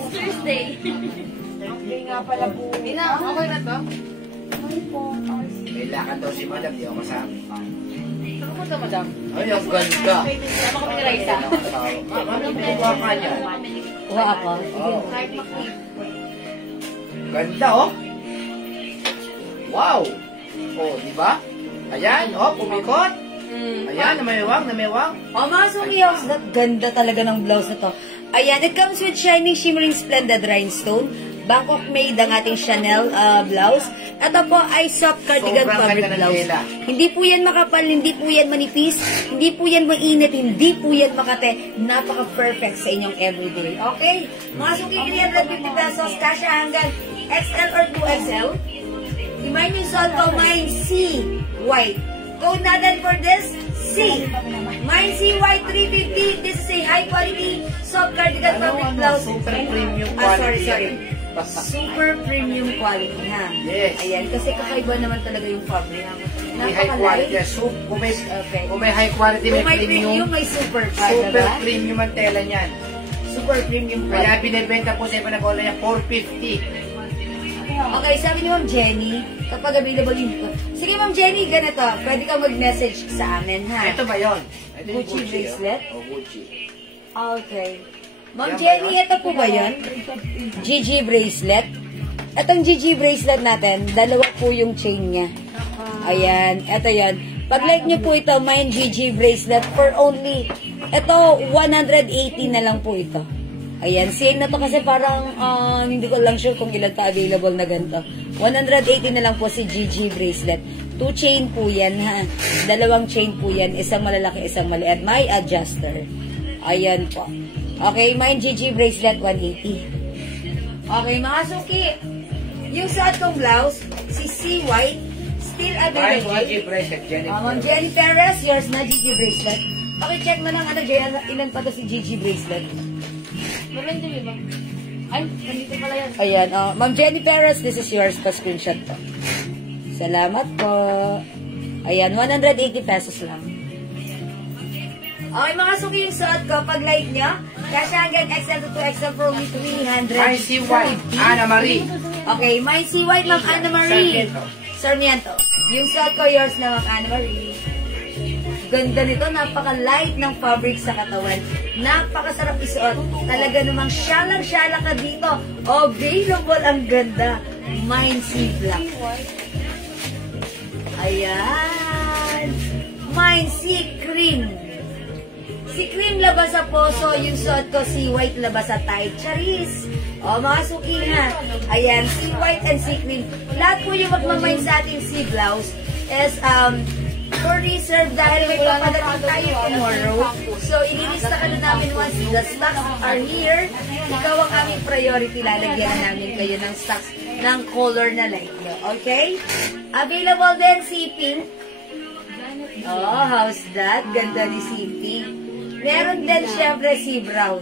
Thursday. Hindi nga pala po. Ina, okay na to? May lakad daw si Madam, di ako kasama. Saan mo to, madam? Ay, ang ganda. Sama kami ni Raisa. Ano ba ka niya? Kuha ako. Oh. Ganda, oh. Wow. Oh, di ba? Ayan, oh, pumikot. Ayan, namewang. Oh, mga sumiyos, ganda talaga ng blouse na to. Ayan, it comes with shining, shimmering, splendid rhinestone. Bangkok made ang ating Chanel blouse. Ito po ay soft cardigan Sobrang fabric ganda ng blouse. tela. Hindi po yan makapal, hindi po yan manipis, hindi po yan mainit, hindi po yan makate. Napaka-perfect sa inyong everyday. Okay? Mga suki, 350 pesos, kasya hanggang XL or 2XL. Remind yung suot ko, mine C, white. Code natin for this, C. Mine C, white, 350. This is a high quality soft cardigan fabric blouse. Super premium Sorry. quality. Super premium quality, ha? Yes. Ayan, kasi kakaiba naman talaga yung fabric. May high quality. Okay. Kung may high quality, Kung may may premium. may super pa, Super diba? premium ang tela niyan. Super premium Kaya quality. binibenta po sa iba na kola niya, 450. Okay, sabi ni Ma'am Jenny, kapag available yung... Sige, Ma'am Jenny, ganito. Pwede kang mag-message sa amin, ha? Ito ba yun? Ito yung Gucci bracelet? Oh, Gucci. Okay. Ma'am Yan ba Jenny, yun? ito po ba yun? GG bracelet. Itong GG bracelet natin, dalawa po yung chain niya. Ayan, ito yan. Pag like nyo po ito, mine GG bracelet for only, ito, 180 na lang po ito. Ayan, same na to kasi parang, hindi ko lang sure kung ilan pa available na ganito. 180 na lang po si GG bracelet. 2 chain po yan, ha. Dalawang chain po yan. Isang malalaki, isang maliit. May adjuster. Ayan po. Okay, mine GG bracelet, 180. Okay, mga suki. Yung suot kong blouse, si C White, still Mine available. Gucci bracelet, Jenny. Ma'am Jenny Perez, yours na GG bracelet. Check mo lang, ilan pa to si GG bracelet. Meron din, ba? Ay, nandito pala yan. Ayan, Ma'am Jenny Perez, this is yours, pa-screenshot po. Salamat po. Ayan, 180 pesos lang. Okay, mga suki yung suot ko, pag like nyo, kasi hanggang XL to 2XL for only 300. Mine si White, Ana Marie. Okay, mine si White, Ma'am Ana Marie. Sarmiento. Yung suot ko, yours na, Ma'am Ana Marie. Ganda nito, napaka-light ng fabric sa katawan. Napakasarap isuot. Talaga namang syalang-syala ka dito. Available ang ganda. Mine si Black. Ayan. Mine si Cream. Si Cream labas sa poso, yung suot ko si White labas sa tight. Charis! O, mga suki ha. Ayan, si White and si Cream. Lahat po yung magmamain sa ating si blouse is, for reserve dahil may papadating tayo tomorrow. So, ililista ka na namin once the stocks are here. Ikaw ang aming priority. Lalagyan na namin kayo ng stocks ng color na like nyo. Okay? Available din si Pink. Oh, how's that? Ganda ni si Pink. Meron din syempre si Brown.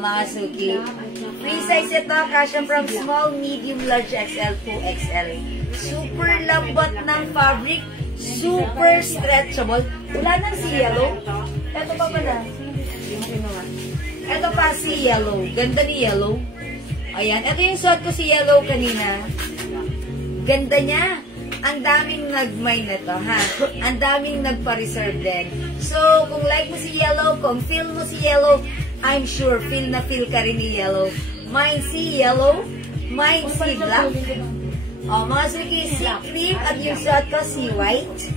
Mga suki. Free size ito. Kasya from small, medium, large, XL to XL. Super lambot ng fabric. Super stretchable. Wala nang si yellow. Ito pa pala. Ito pa si yellow. Ganda ni yellow. Ayan. Ito yung suot ko si yellow kanina. Ganda niya. Ang daming nag-mine na to, ha? Ang daming nagpa-reserve din. So, kung like mo si yellow, kung feel mo si yellow, I'm sure feel na feel ka rin ni yellow. Mine si yellow. Mine si black. Mga suki, si cream at yung suot ko si white.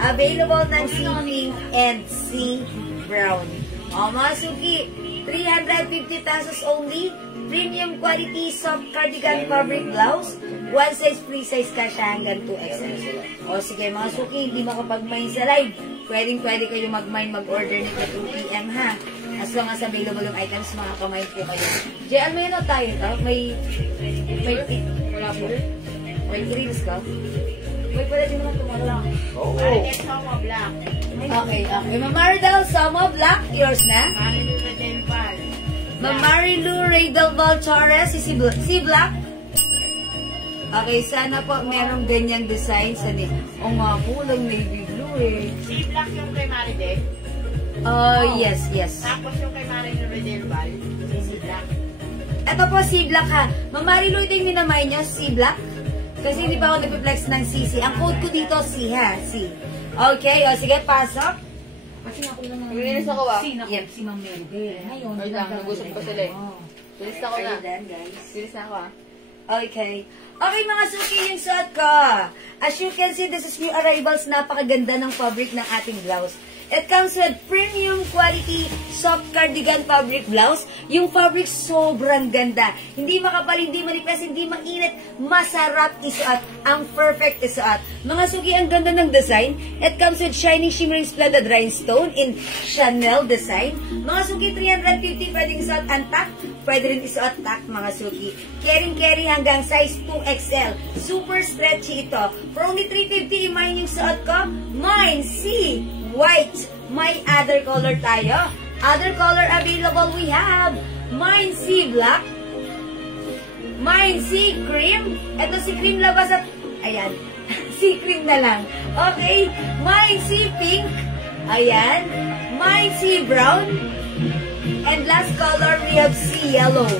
Available ng si pink and si brown. Mga suki, 350 pesos only. Premium quality soft cardigan fabric blouse. One size, free size ka siya hanggang 2XL. Sige mga suki, hindi makapag-mine sa live. Pwede kayo mag-mine, mag-order nito 2 PM ha. As long as available yung items, makaka-mine po kayo. JL, may ano tayo ito? May wala po. Wait, i-release ka? Wait, pwede din naman tumulong. Oo. Marites Somo Black. Okay. Ma'am Maridel, Somo Black, yours na. Marilu Redelval. Ma'am Marilu Redelval Torres, si Black. Okay, sana po merong ganyang design sa ni. O nga, kulang navy blue eh. Si Black yung kay Marites. Yes. Tapos yung kay Marilu Redelval. Si Black. Ito po si Black ha. Ma'am Marilu, ito yung minamay niya, si Black. Kasi hindi pa ako nagpe-flex ng CC. Ang code ko dito, C ha, C. Okay, sige, pasok. Kasi ako lang Naglinis ako ba? Yep, si Ma'am Maribel. Ngayon, Wait lang, nag-usap pa sila eh. Bilis na ako na. Okay then, guys. Bilis na ako ah. Okay. Okay, mga suki, yung suot ko. As you can see, this is new arrivals. Napakaganda ng fabric ng ating blouse. It comes with premium quality soft cardigan fabric blouse. Yung fabric sobrang ganda. Hindi makapal, hindi manipis, hindi mainit. Masarap isuot. Ang perfect isuot. Mga suki, ang ganda ng design. It comes with shining, shimmering, splendid rhinestone in Chanel design. Mga suki, 350, pwedeng isuot unpack. Pwede rin isuot tack, mga suki. Carry hanggang size 2XL. Super stretchy ito. For only 350, imagine yung suot ko. Mine, see, white. May other color tayo. Other color available we have. Mine C black. Mine C cream. Ito si cream labas at... Ayan. Si cream na lang. Okay. Mine C pink. Ayan. Mine C brown. And last color we have C yellow.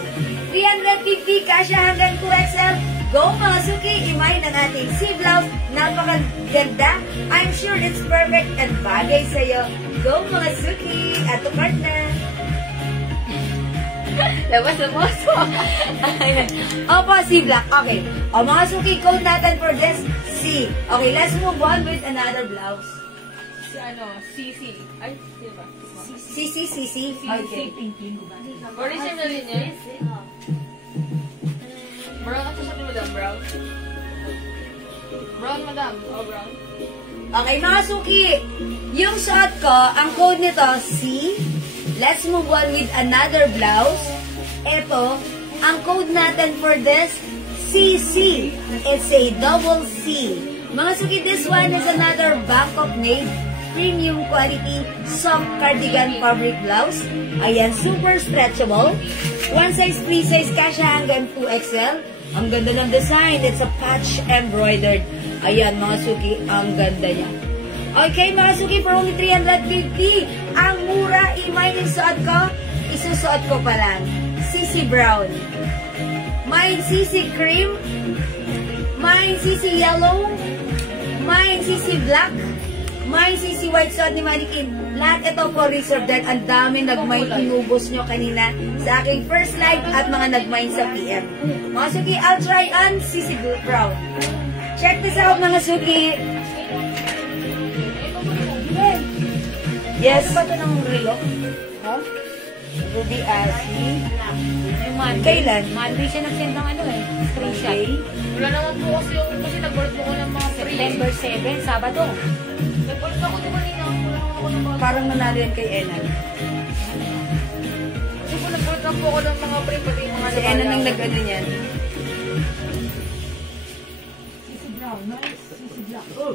350 kasya hanggang 2XL. Go mga suki, imay ng ating C blouse. Napakaganda. I'm sure it's perfect and bagay sa'yo. Go mga suki. Ato partner. Labas na mo. Opo, C black. Okay. O mga suki, code natin for this C. Okay, let's move on with another blouse. Si ano, CC. Ay, sino ba? CC. Okay. Original din niya. Brown at sa madam, brown. Brown, madam. Oh, brown. Okay, mga suki. Yung suot ko, ang code nito, C. Let's move on with another blouse. Ito, ang code natin for this, CC. It's a double C. Mga suki, this one is another Bangkok made premium quality soft cardigan fabric blouse. Ayan, super stretchable. One size, free size, kasya hanggang 2XL. Ang ganda ng design. It's a patch embroidered. Ayan, mga suki, ang ganda niya. Okay, mga suki, for only 350. Ang mura, imay yung suot ko. Isusuot ko pa lang. CC brown. Mine CC cream. Mine CC yellow. Mine CC black. Mine CC white suot ni Mannequin. Lahat ito po reserved dahil ang dami nagmine inubos nyo kanina sa aking first live at mga nagmine sa PM. Mga suki, I'll try on CC brown. Check this out mga suki. Yes. Ano ba ito ng relo? Huh? Ruby Asi. Yung Monday. Kailan? Monday siya nag-send ng ano eh. Screenshot. Wala naman po kasi yung kasi nag-birth ko ng mga free. September 7, Sabado. Nag-birth ako naman nila. Wala naman ako ng mga... Parang nanalo yan kay Enan. Kasi po nag-birth po ako ng mga free. Pati yung mga Si Enan ang nag-ano niyan. Sisi Brown, nice. Sisi Black. Oh!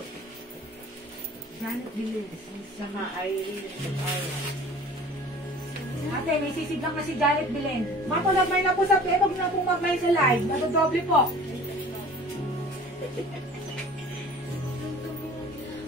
Janet Villes. Saka Irene. Ate, may Sisi Black na si Janet Bilen. Matulagmay na po sa pin. Huwag na pong magmay sa live. Nagdodoble po.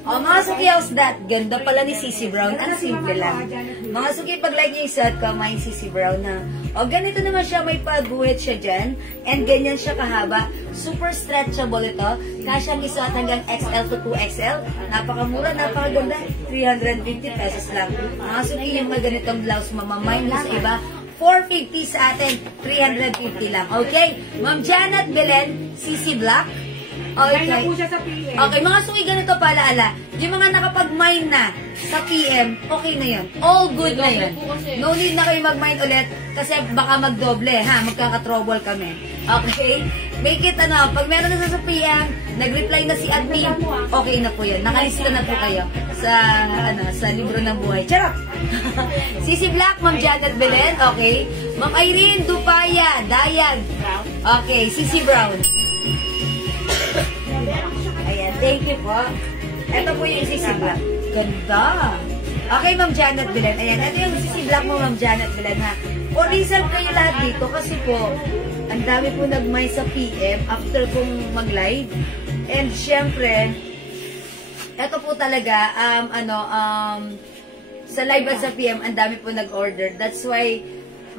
Oh, mga suki, how's that? Ganda pala ni Sisi Brown. Ang simple lang. Mga suki, pag like niyo yung suot ko, may Sisi Brown na. O, ganito naman siya. May pag-buhit siya dyan. And ganyan siya kahaba. Super stretchable ito. Kasyang isuot hanggang XL to 2XL. Napakamura, napakaganda. 350 pesos lang. Mga suki, yung mga ganitong blouse, mamamay mo sa iba. 450 sa atin. 350 lang. Okay? Ma'am Janet Belen, Sisi Black. May na po siya sa PM. Okay, mga suki, ganito palaala. Yung mga nakapag-mine na sa PM, okay na yun. All good na yun. No need na kayo mag-mine ulit kasi baka magdoble, ha? Magkaka-trouble kami. Okay? Make it, pag meron na sa PM, nag-reply na si admin, okay na po yun. Nakalista na po kayo sa, sa libro ng buhay. Charot! Sisi Black, Ma'am Janet Belen, okay? Ma'am Irene Dupaya, Dayag. Okay, Sisi Brown. Thank you po. Ito po yung CC Black. Ganda. Okay, Ma'am Janet Belen. Ayan, ito yung CC Black mo, Ma'am Janet Belen, ha. O, reserve kayo lahat dito kasi po, ang dami po nagmay sa PM after kong mag-live. And, syempre, ito po talaga, sa live at sa PM, ang dami po nag-order. That's why,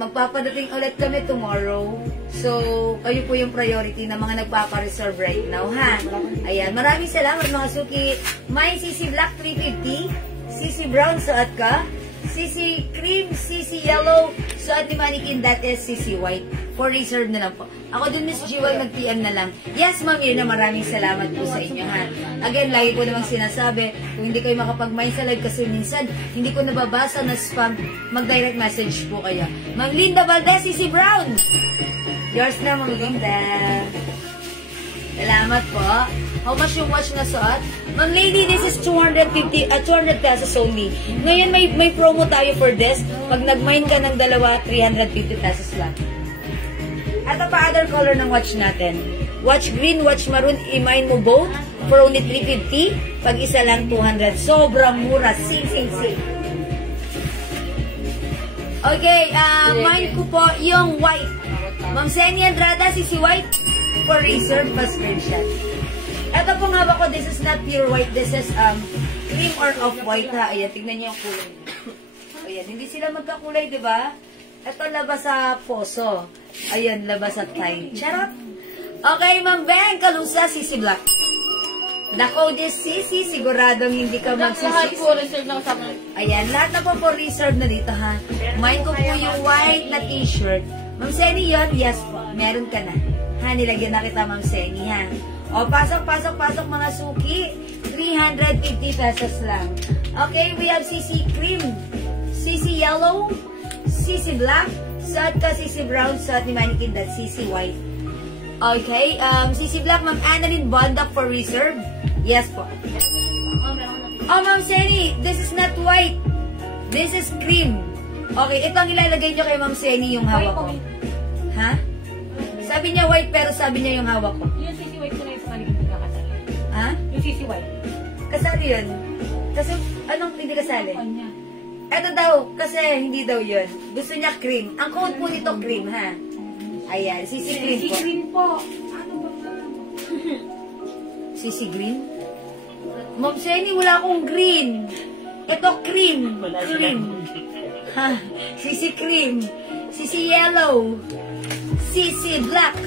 magpapadating ulit kami tomorrow. So, kayo po yung priority na mga nagpapa-reserve right now, ha? Ayan, maraming salamat mga suki. May CC Black 350, CC Brown suot ka, CC Cream, CC Yellow, suot ni Mannequin, that is CC White. For reserve na lang po. Ako din, Miss Jewel, mag-PM na lang. Yes, Ma'am Irna, maraming salamat po sa inyo, ha? Again, lagi po namang sinasabi, kung hindi kayo makapag-mind sa live kasi minsan, hindi ko nababasa na spam, mag-direct message po kayo. Ma'am Linda Valdez, CC Brown! Yours na, Ma'am Linda. Salamat po. How much yung watch na suot? Ma'am Lady, this is 200 pesos only. Ngayon, may promo tayo for this. Pag nag-mine ka ng dalawa, 350 pesos lang. Ito pa, other color ng watch natin. Watch green, watch maroon, i-mine mo both for only 350. Pag isa lang, 200. Sobrang mura. Sing. Okay, mine ko po yung white. Ma'am Seni Andrada, CC White for reserve pa screenshot. Ito pong hawak ko, this is not pure white. This is cream or off-white, ha. Ayan, tignan niyo yung kulay. Ayan, hindi sila magkakulay, di ba? Ito labas sa poso. Ayan, labas sa thigh. Charot! Okay, Ma'am Beng, Kalusa, CC Black. The code is CC, siguradong hindi ka Lahat magsisisi. po reserve lang sa mga. Ayan, lahat na po reserve na dito, ha. Mine ko po yung white na t-shirt. Ma'am Seni yun? Yes po. Meron ka na. Ha, nilagyan na kita, Ma'am Seni, ha. O, pasok mga suki. 350 pesos lang. Okay, we have CC Cream, CC Yellow, CC Black, suot ka CC Brown, suot ni Mannequin, that CC White. Okay, CC Black, Ma'am Annalyn Bondak for reserve. Yes po. Oh, Ma'am Seni, this is not white. This is cream. Okay, ito ang ilalagay nyo kay Ma'am Seni yung hawak ko. Ha? Sabi niya white, pero sabi niya yung hawak ko. Yung CC White ko na yung sa Mannequin hindi nakasali. Ha? Yung CC White. Kasali yun. Kasi, anong hindi kasali? Kanya. Ito daw, kasi hindi daw yun. Gusto niya cream. Ang code po nito cream, ha? Ayan, CC Cream Si po. Green po. Ano ba nga? CC Green? Ma'am Seni, wala akong green. Ito cream. Cream. Ha? CC Cream. CC Yellow. CC Black.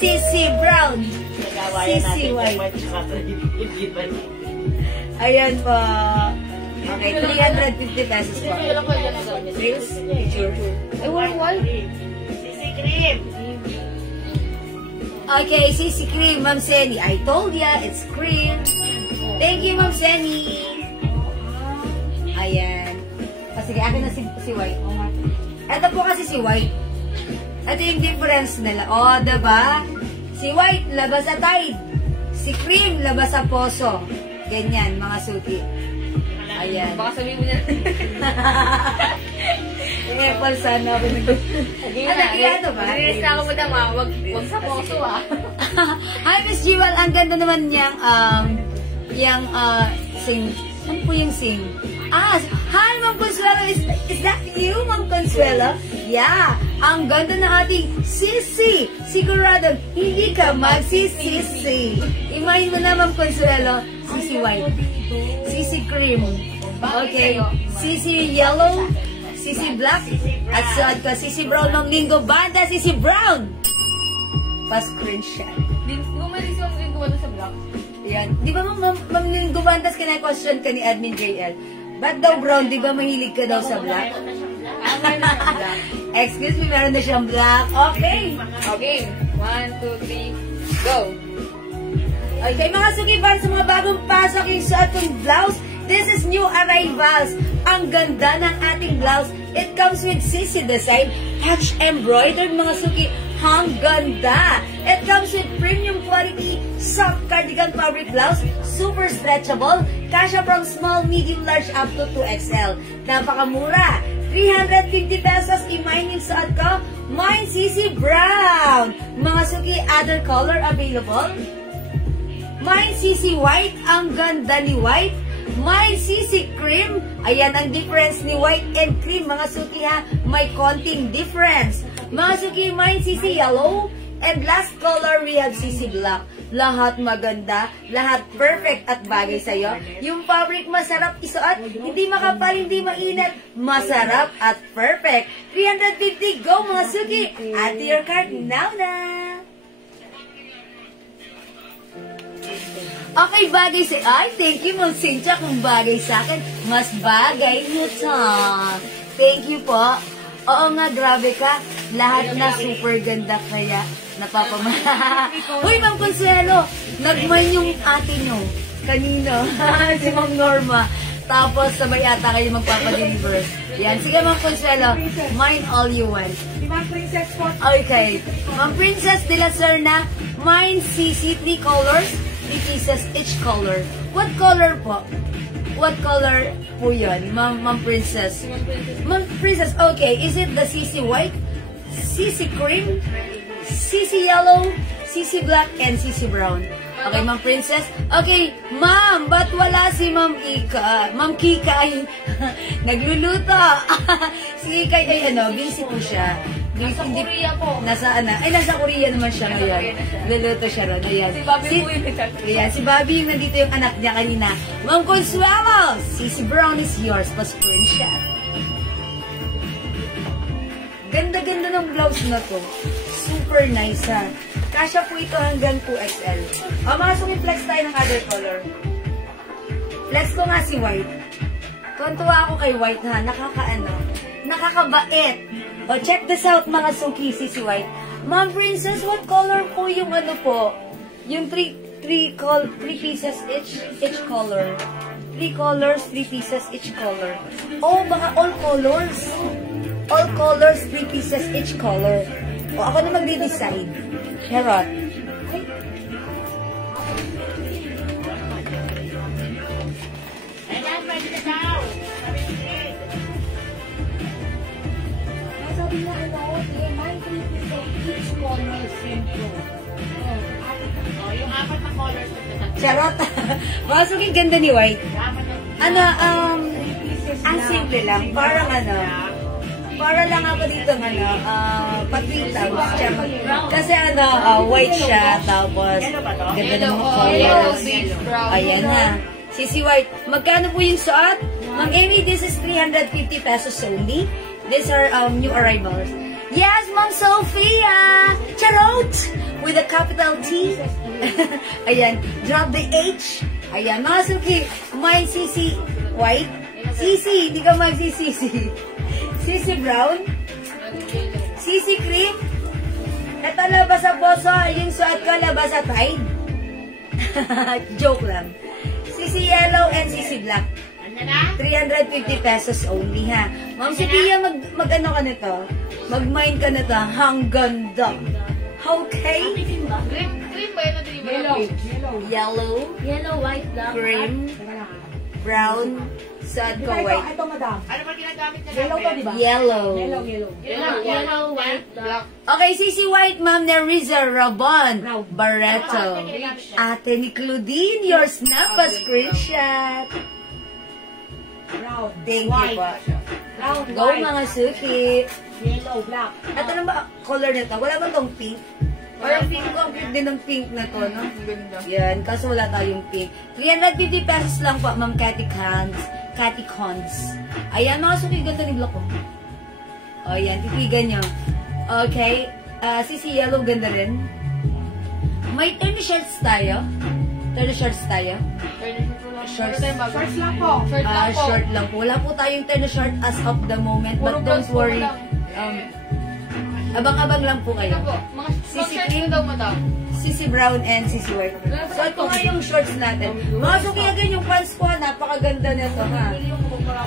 CC Brown. CC White. Ayan po. Okay, 350 pesos po. Kaya lang ko yan ang gamit. Reels? Picture. Eh, why? Okay, CC Cream, Ma'am Seni. I told ya, it's cream. Thank you, Ma'am Seni. Ayan. Sige, akin na si White. Ito po kasi si White. Ito yung difference nila. O, diba? Si White, labas sa tide. Si Cream, labas sa poso. Ganyan, mga suki. Ayan. Baka sabihin mo niya. Apple sana ako nag... Ano ba? Rinis na ako mo dama. Wag sa poso, ah. Hi, Miss Jewel. Ang ganda naman niyang, sing. Ano po yung sing? Hi, Ma'am Consuelo. Is that you, Ma'am Consuelo? Yeah. Ang ganda na ating sisi. Sigurado, hindi ka magsisisi. Imagine mo na, Ma'am Consuelo. Sisi White. Sisi Cream. Okay. Sisi Yellow. Sisi Black. At suot ko, Sisi Brown ng Linggo Banda. Sisi Brown. Pa-screenshot. Gumalis yung linggo ba sa block? Yan. Di ba, Ma'am Linggo Bandas, kina-question ka ni Admin JL? Ba't daw brown? Di ba mahilig ka daw sa black? Excuse me, meron na siyang black. Okay. Okay. 1, 2, 3, go. Okay, mga suki, para sa mga bagong pasok yung suot kong blouse, this is new arrivals. Ang ganda ng ating blouse. It comes with CC design, touch embroidered, mga suki. Ang ganda! It comes with premium quality, soft cardigan fabric blouse, super stretchable, kasya from small, medium, large up to 2XL. Napakamura! 350 pesos, i-mine yung suot ko. Mine CC Brown! Mga suki, other color available. Mine CC White, ang ganda ni White. Mine CC Cream, ayan ang difference ni White and Cream, mga suki ha, may konting difference. Mga suki, mine CC Yellow, and last color we have CC Black. Lahat maganda, lahat perfect at bagay sa'yo. Yung fabric masarap isuot, hindi makapal, hindi mainit, masarap at perfect. 350, go mga suki! Add to your cart now na! Okay, bagay sa... Ay, thank you, Ma'am Cynthia, kung bagay sa akin. Mas bagay nito. Thank you po. Oo nga, grabe ka. Lahat na super ganda kaya napapamahal. Uy, Ma'am Consuelo, nag-mine yung ate nyo. Kanino? Si Ma'am Norma. Tapos, sabay ata kayo magpapadeliver. Yan. Sige, Ma'am Consuelo. Mine all you want. Si Ma'am Princess po. Okay. Ma'am Princess de la Serna, mine CC 3 colors, 3 pieces each color. What color po? What color po yun, Ma'am Princess? Ma'am Princess, okay. Is it the CC White, CC Cream, CC Yellow, CC Black, and CC Brown? Okay, Ma'am Princess. Okay, Ma'am, ba't wala si Ma'am Ika? Ma'am Kika ay nagluluto. Si Kika ay busy po siya. Nasa Korea po. Nasa Korea naman siya ngayon. Luluto siya ron. Ayan. Si Bobby po yung nagtatapos. Ayan, si Bobby yung nandito yung anak niya kanina. Ma'am Consuelo, CC Brown is yours. Pa-screenshot. Ganda-ganda ng blouse na to. Super nice ha. Kasya po ito hanggang 2XL. Mga sumiflex tayo ng other color. Flex ko nga si White. Tuntua ako kay White ha. Nakakabait. Check this out mga suki, si White. Ma'am Princess, what color po yung po? Yung 3 pieces each color. 3 colors, 3 pieces each color. Oh, baka all colors. All colors, 3 pieces each color. O, ako na magde-decide. Charot. Ayan, pwede na daw. Sabi na mine 3 pieces each color simple. Yung 4 na colors. Charot. Masuking ganda ni White. Ang simple lang. Parang para lang ako dito patwitag. Kasi white siya, tapos ganda ng mga colors. Ayan na. Sisi White, magkano po yung suot? Ma'am Amy, this is 350 pesos only. These are new arrivals. Yes, Ma'am Sophia! Charot! With a capital T. Ayan, drop the H. Ayan, mga suki, mine CC White. CC, hindi ka mag-CC. CC Brown. CC Cream. Ito labas sa boso, yung suot ko labas sa Tide. Joke lang. CC Yellow and CC Black. 350 pesos only ha. Ma'am Sophia, mag-ano ka nito? Mag-mine ka nito hanggang down. Okay? Cream ba yun? Yellow. Yellow, white, black. Cream. Brown. Suot ko white. Ito, madam. Ano ba ginagamit na Yellow to, di ba? Yellow. Yellow, white, black. Okay, CC White, Ma'am Neriza Rabon. Barreto. Ate ni Claudine, your snap a screenshot. Brown. Thank you po. Brown, Go mga suki. yellow, black. Ito na ba color nito? Wala bang tong pink? Parang pink ko. Ang cute din ng pink na to, no? Yan. Kaso wala tayong pink. 350 pesos lang po, Ma'am Cathy Cons. Ayan, mga suki. Ganda ni Block ko. O, yan. Titigan nyo. Okay. CC Yellow, ganda rin. May tennis shirts tayo. Shorts. Shorts lang po. Short lang po. Wala po tayong tennis shirt as of the moment. But don't worry. Abang-abang lang po kayo. Mga shorts na daw, madam. CC Brown and CC White. So, ito nga yung shorts natin. Mga suki, agad yung pants ko. Napakaganda nito, ha?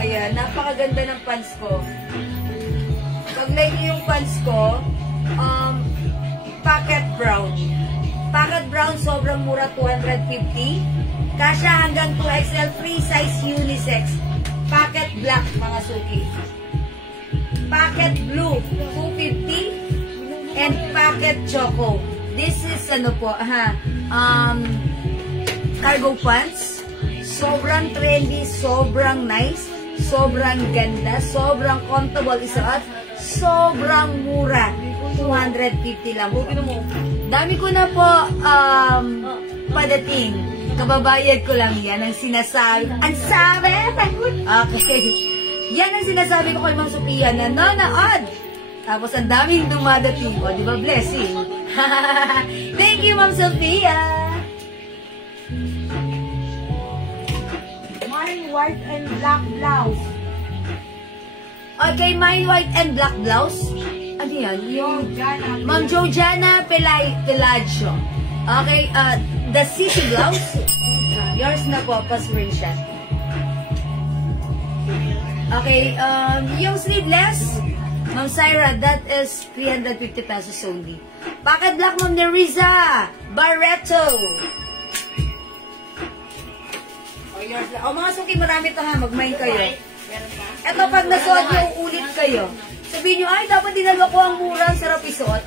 Ayan, napakaganda ng pants ko. Pag-like yung pants ko, pocket brown. Pocket brown, sobrang mura, 250. Kasya hanggang 2XL, free size unisex. Pocket black, mga suki. Pocket blue, 250. And pocket choco. This is, cargo pants. Sobrang trendy, sobrang nice, sobrang ganda, sobrang comfortable isuot, sobrang mura. 250 lang po. Dami ko na po padating. Kababayad ko lang yan ang sinasabi. Ang sabi! Okay. Yan ang sinasabi ko kay Ma'am Sophia na nanonood. Tapos ang daming dumadating. O, di ba blessing? Thank you, Ma'am Sophia! Mine white and black blouse. Okay, mine white and black blouse. Ano yan? Yung Ma'am Jojana Pelaggio. Okay, the city blouse. Yours na po, pa-screenshot. Okay, yung sleeveless, Ma'am Syra, that is 350 pesos only. Packet black, Ma'am Neriza Barreto. O, yours lang. O, mga suki, marami to ha, mag-mine kayo. Ito, pag nasuot nyo, ulit kayo. Sabihin nyo, ay, dapat dinalo ko ang mura, ang sarap isuot.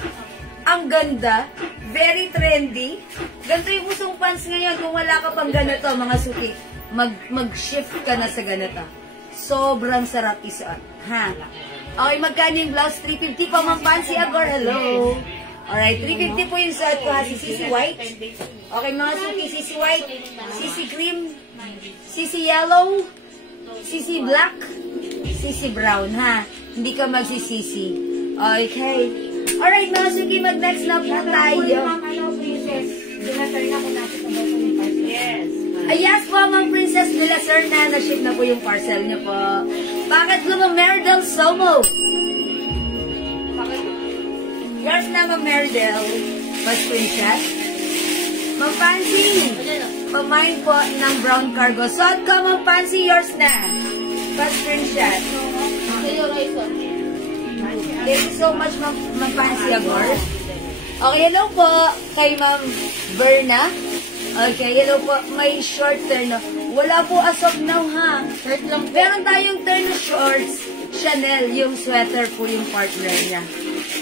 Ang ganda, very trendy. Ganito yung usong pants ngayon. Kung wala ka pang ganito, mga suki, mag-shift ka na sa ganito. Sobrang sarap isuot. Ha? Okay, magkano yung blouse? 350 pa, Ma'am Fancy Agor. Hello. Alright, 350 po yung suot ko ha. Si Sisi White. Okay, mga suki, Sisi White, Sisi Cream, Sisi Yellow, Sisi Black, Sisi Brown, ha? Hindi ka magsisisi. Okay. Alright, mga suki, mag-next na po tayo. Princess. Dinasal na ko natin sa baso yung parcel. Yes. Yes po, Ma'am Princess de la Serna. Na-ship na po yung parcel niyo po. Bakit po, Ma'am Meridel Somo? Yours na, Ma'am Meridel. Pa-screenshot. Ma'am Fancy. Pamain po ng brown cargo. Suot ko, Ma'am Fancy, yours na. Pa-screenshot. Thank you so much, Ma'am Fancy Agor. Okay, hello po kay Ma'am Berna. Okay, hello po. May short turn. Wala po as of now, ha? Short lang. Meron tayong turn na shorts. Chanel, yung sweater po yung partner niya.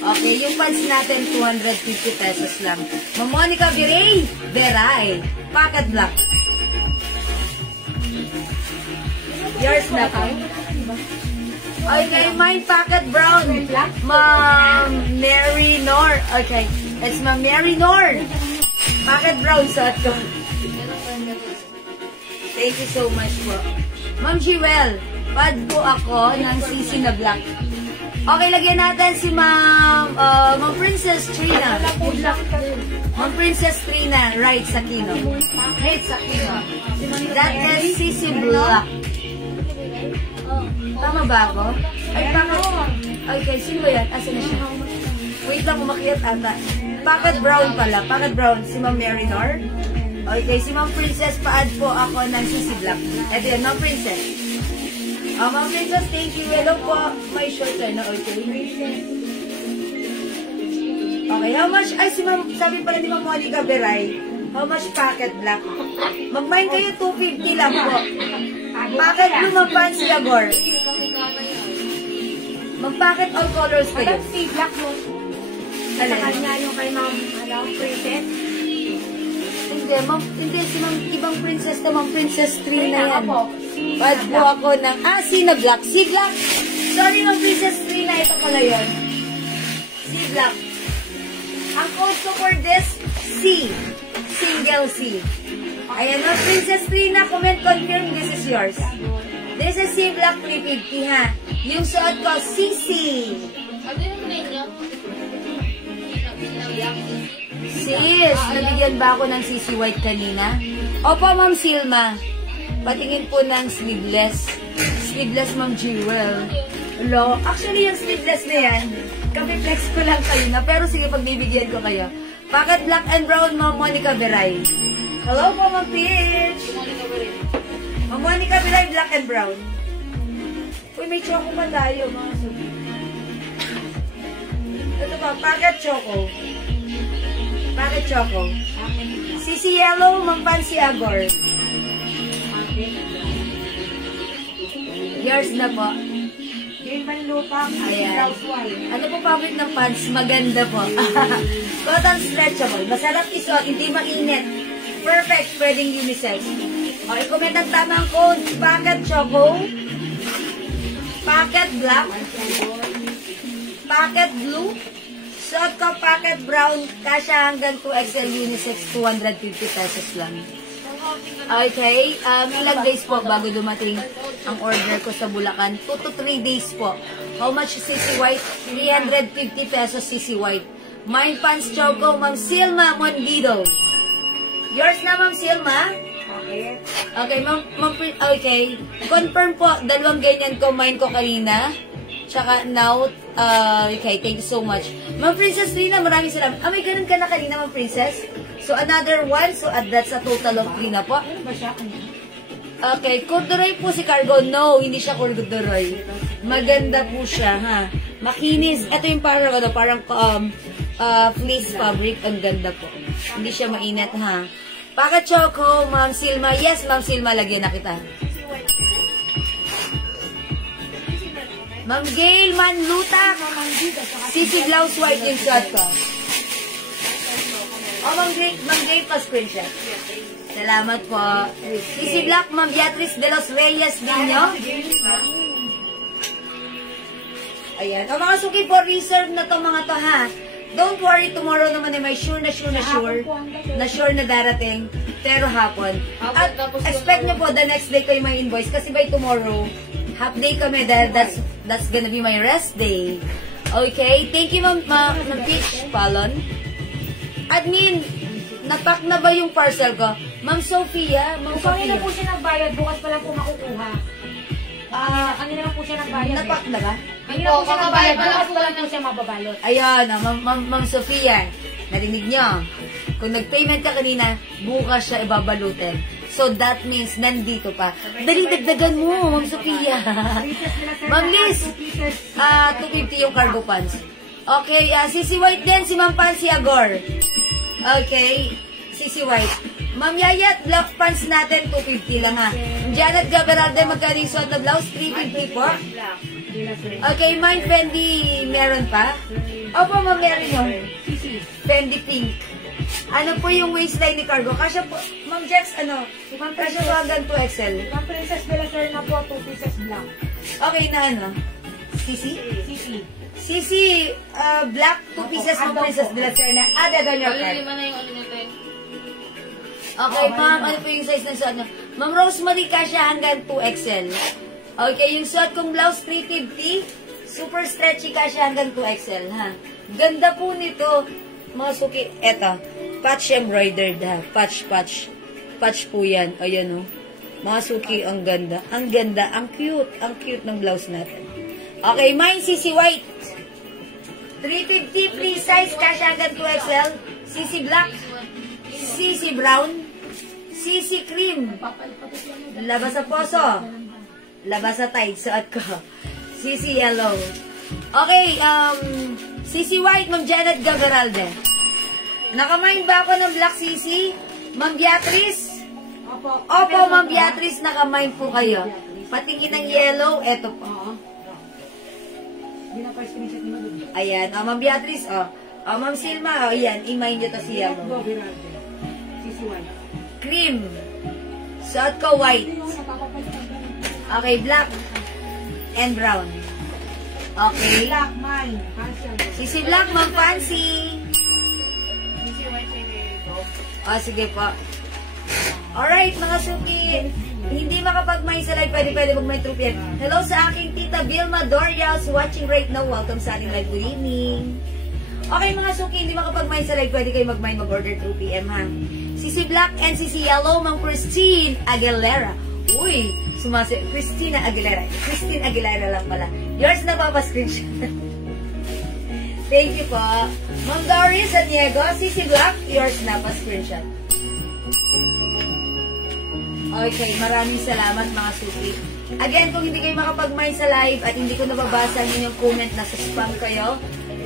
Okay, yung pants natin, 250 pesos lang. Ma'am Monica Veray. Pocket black. Yours na po. Okay, mine pocket brown. Ma'am Mary Nor. Okay, it's Ma'am Mary Nor. Pocket brown suot ko. Thank you so much po. Ma'am Jewel, pad po ako ng sisi na black. Okay, lagyan natin si Ma'am Princess Trina. Ma'am Princess Trina, right sa kino. Right sa kino. That is sisi black. Tama ba ako? Ay, tama. Okay, sino ba yan? Asa na siya? Wait lang, umakyat ata. Pocket brown pala. Pocket brown. Si Ma'am Marinor. Okay, si Ma'am Princess, paad po ako ng sisi black. Ito yan, Ma'am Princess. Ma'am Princess, thank you. Hello po. May shorter na, okay. Okay, how much? Ay, si Ma'am, sabi pala ni Ma'am Monica Beray, how much pocket black? Mag-mine kayo, 250 lang po. Pocket blue, Ma'am Fancy Agor. Mag-pocket all colors kayo. Alam si black mo. Sa kanya yung kay Ma'am, Princess. Hindi, si Ma'am, ibang princess na Ma'am Princess Trina yan. Pad po ako ng, si na black. Si black. Sorry, Ma'am Princess Trina, ito pala yun. Si black. Ang code ko for this, C. Single C. Ayan, Ma'am Princess Trina, comment confirm, this is yours. This is C Black 350, ha. Yung suot ko, CC. Ano yung ninyo? Sis, nabigyan ba ako ng CC White kanina? Opo, Ma'am Silma. Patingin po ng sleeveless. Sleeveless, Ma'am Jewel. Hello? Actually, yung sleeveless na yan, kami-flex ko lang kayo na, pero sige, pagbibigyan ko kayo. Pocket black and brown, Ma'am Monica Beray. Hello po, Ma'am Peach. Ma'am Monica Beray, black and brown. Uy, may choco pa tayo, mga subi. Ito pa, pocket choco. Pocket choco. Sisi Yellow, Ma'am Fancy Agor. Yours na po. Game man lupa. Ayan. Ano po fabric ng pants? Maganda po. Cotton stretchable. Masarap isuot, hindi mainit. Perfect, pwedeng unisex. O, i-comment ang tamang code. Packet Choco. Packet Black. Packet Blue. Suot ko packet brown. Kasya hanggang 2XL unisex. 250 pesos lang. Okay. Ilang days po bago dumating ang order ko sa Bulacan? 2 to 3 days po. How much CC White? 350 pesos CC White. Mind Pants Choco, Ma'am Silma Mondido. Yours na, Ma'am Silma? Okay, Ma'am, okay. Confirm po, 2 ganyan ko, mine ko kanina. Tsaka now, okay, thank you so much. Ma'am Princess Rina, maraming salamat. May ganun ka na kanina, Ma'am Princess? So, another one, so that's a total of 3 na po. Ano ba siya? Okay, corduroy po si Cargo. No, hindi siya corduroy. Maganda po siya, ha. Makinis. Ito yung parang fleece fabric. Ang ganda po. Hindi siya mainit, ha. Packet Choco, Ma'am Silma. Yes, Ma'am Silma, lagyan na kita. Ma'am Gail Manluta. CC Blouse White yung shot ko. Ma'am Gail pa screenshot. Salamat po. CC Black, Ma'am Beatrice de los Reyes din nyo. Ayan. O mga suki po, reserve na to mga to, ha. Don't worry, tomorrow naman may sure na darating. Pero hapon. At expect nyo po, the next day kayo may invoice. Kasi by tomorrow, half day kami dahil that's gonna be my rest day. Okay? Thank you, Ma'am Peach Palon. Admin, napak na ba yung parcel ko? Ma'am Sophia, Kung na po siya nagbayad, bukas pa lang po makukuha. Ano na po siya nagbayad? Napak na ba? Ano na po siya nagbayad, bukas pa lang po siya mababalot. Ayan, Ma'am Sophia, narinig nyo. Kung nag-payment ka kanina, bukas siya ibabalutin. So that means nandito pa. Dali, dagdagan mo, Ma'am Sophia. Ma'am Liz, 250 yung cargo pants. Okay, CC White din, si Ma'am Pansy Agor. Okay, CC White. Ma'am Yayat, black pants natin, 250 lang, ha. Janet Gaberalde, magkano yung suot na blouse? 350 po. Okay, mine Fendi, meron pa? Opo, Ma'am, meron yung Fendi pink. Ano po yung waistline ni Cargo? Kasya po, Ma'am Jex, kasya po hanggang 2XL. Ma'am Princess de la Serna po, 2 pieces black. Okay na Sisi? Sisi, black, 2 pieces Ma'am Princess de la Serna. Dagan your card. Okay, Ma'am, ano po yung size ng suot nyo? Ma'am Rosemary, kasya hanggang 2XL. Okay, yung suot kong blouse, 350. Super stretchy, kasya hanggang 2XL, ha? Ganda po nito. Mga suki, eto. Patch embroidered, ha? Patch. Patch po yan. Ayan, oh. Mga suki, ang ganda. Ang ganda, ang cute. Ang cute ng blouse natin. Okay, mine, CC White. 350 free size, kasya hanggang 2XL. CC Black. CC Brown. CC Cream. Labas sa poso. Labas sa tight. Suot ko. CC Yellow. Okay, CC White, Ma'am Janet Gaberalde. Nakamain ba ako ng Black CC? Ma'am Beatrice? Opo, Ma'am Beatrice, nakamain po kayo. Patingin ng yellow, eto po. Ayan, Ma'am Beatrice, Ma'am Silma, ayan, imain nyo to si yellow. Cream. Suot ko white. Okay, black and brown. Okay. Black, mine. CC Black, Ma'am Fancy. Sige po. Alright, mga suki. Hindi makapag-mine sa live, pwede mag-mine through PM. Hello sa aking tita Vilma Dorials watching right now. Welcome sa ating live. Good evening. Okay, mga suki, hindi makapag-mine sa live, pwede kayo mag-mine, mag-order through PM, ha. CC Black and CC Yellow, Ma'am Christine Aguilera. Uy, Christina Aguilera. Christine Aguilera lang pala. Yours na screenshot. Thank you po. Ma'am Doris Aniego, CC Black, yours na screenshot. Okay, maraming salamat mga suki. Again, kung hindi kayo makapag-mine sa live at hindi ko nababasa ang inyong comment, nasa spam kayo,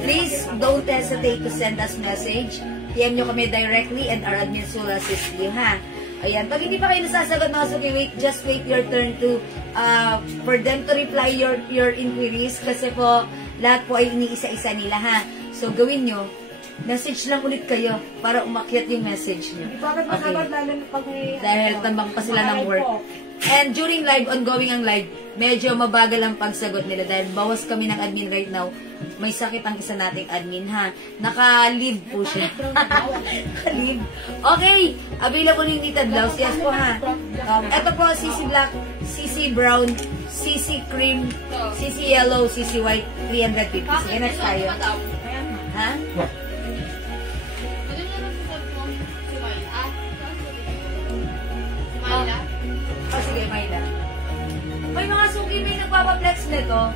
please don't hesitate to send us message. PM nyo kami directly and our admin will assist you, ha? Ayan, pag hindi pa kayo nasasagot mga suki, just wait your turn to for them to reply your inquiries kasi po lahat po ay iniisa-isa nila, ha? So gawin nyo message lang ulit kayo para umakyat yung message niyo. Bakit masabat lalo na pag may... Dahil tambang pa sila ng work. And during live, ongoing ang live, medyo mabagal ang pagsagot nila dahil bawas kami ng admin right now. May sakit ang isa nating admin, ha? Naka-leave po siya. Naka-leave. Okay, available yung knitted blouse. Yes po, ha? Ito po, CC Black, CC Brown, CC Cream, CC Yellow, CC White, 350. Sige, next tayo. Ha? Oh, sige, Mayla. May mga suki may nagpapaplex nito.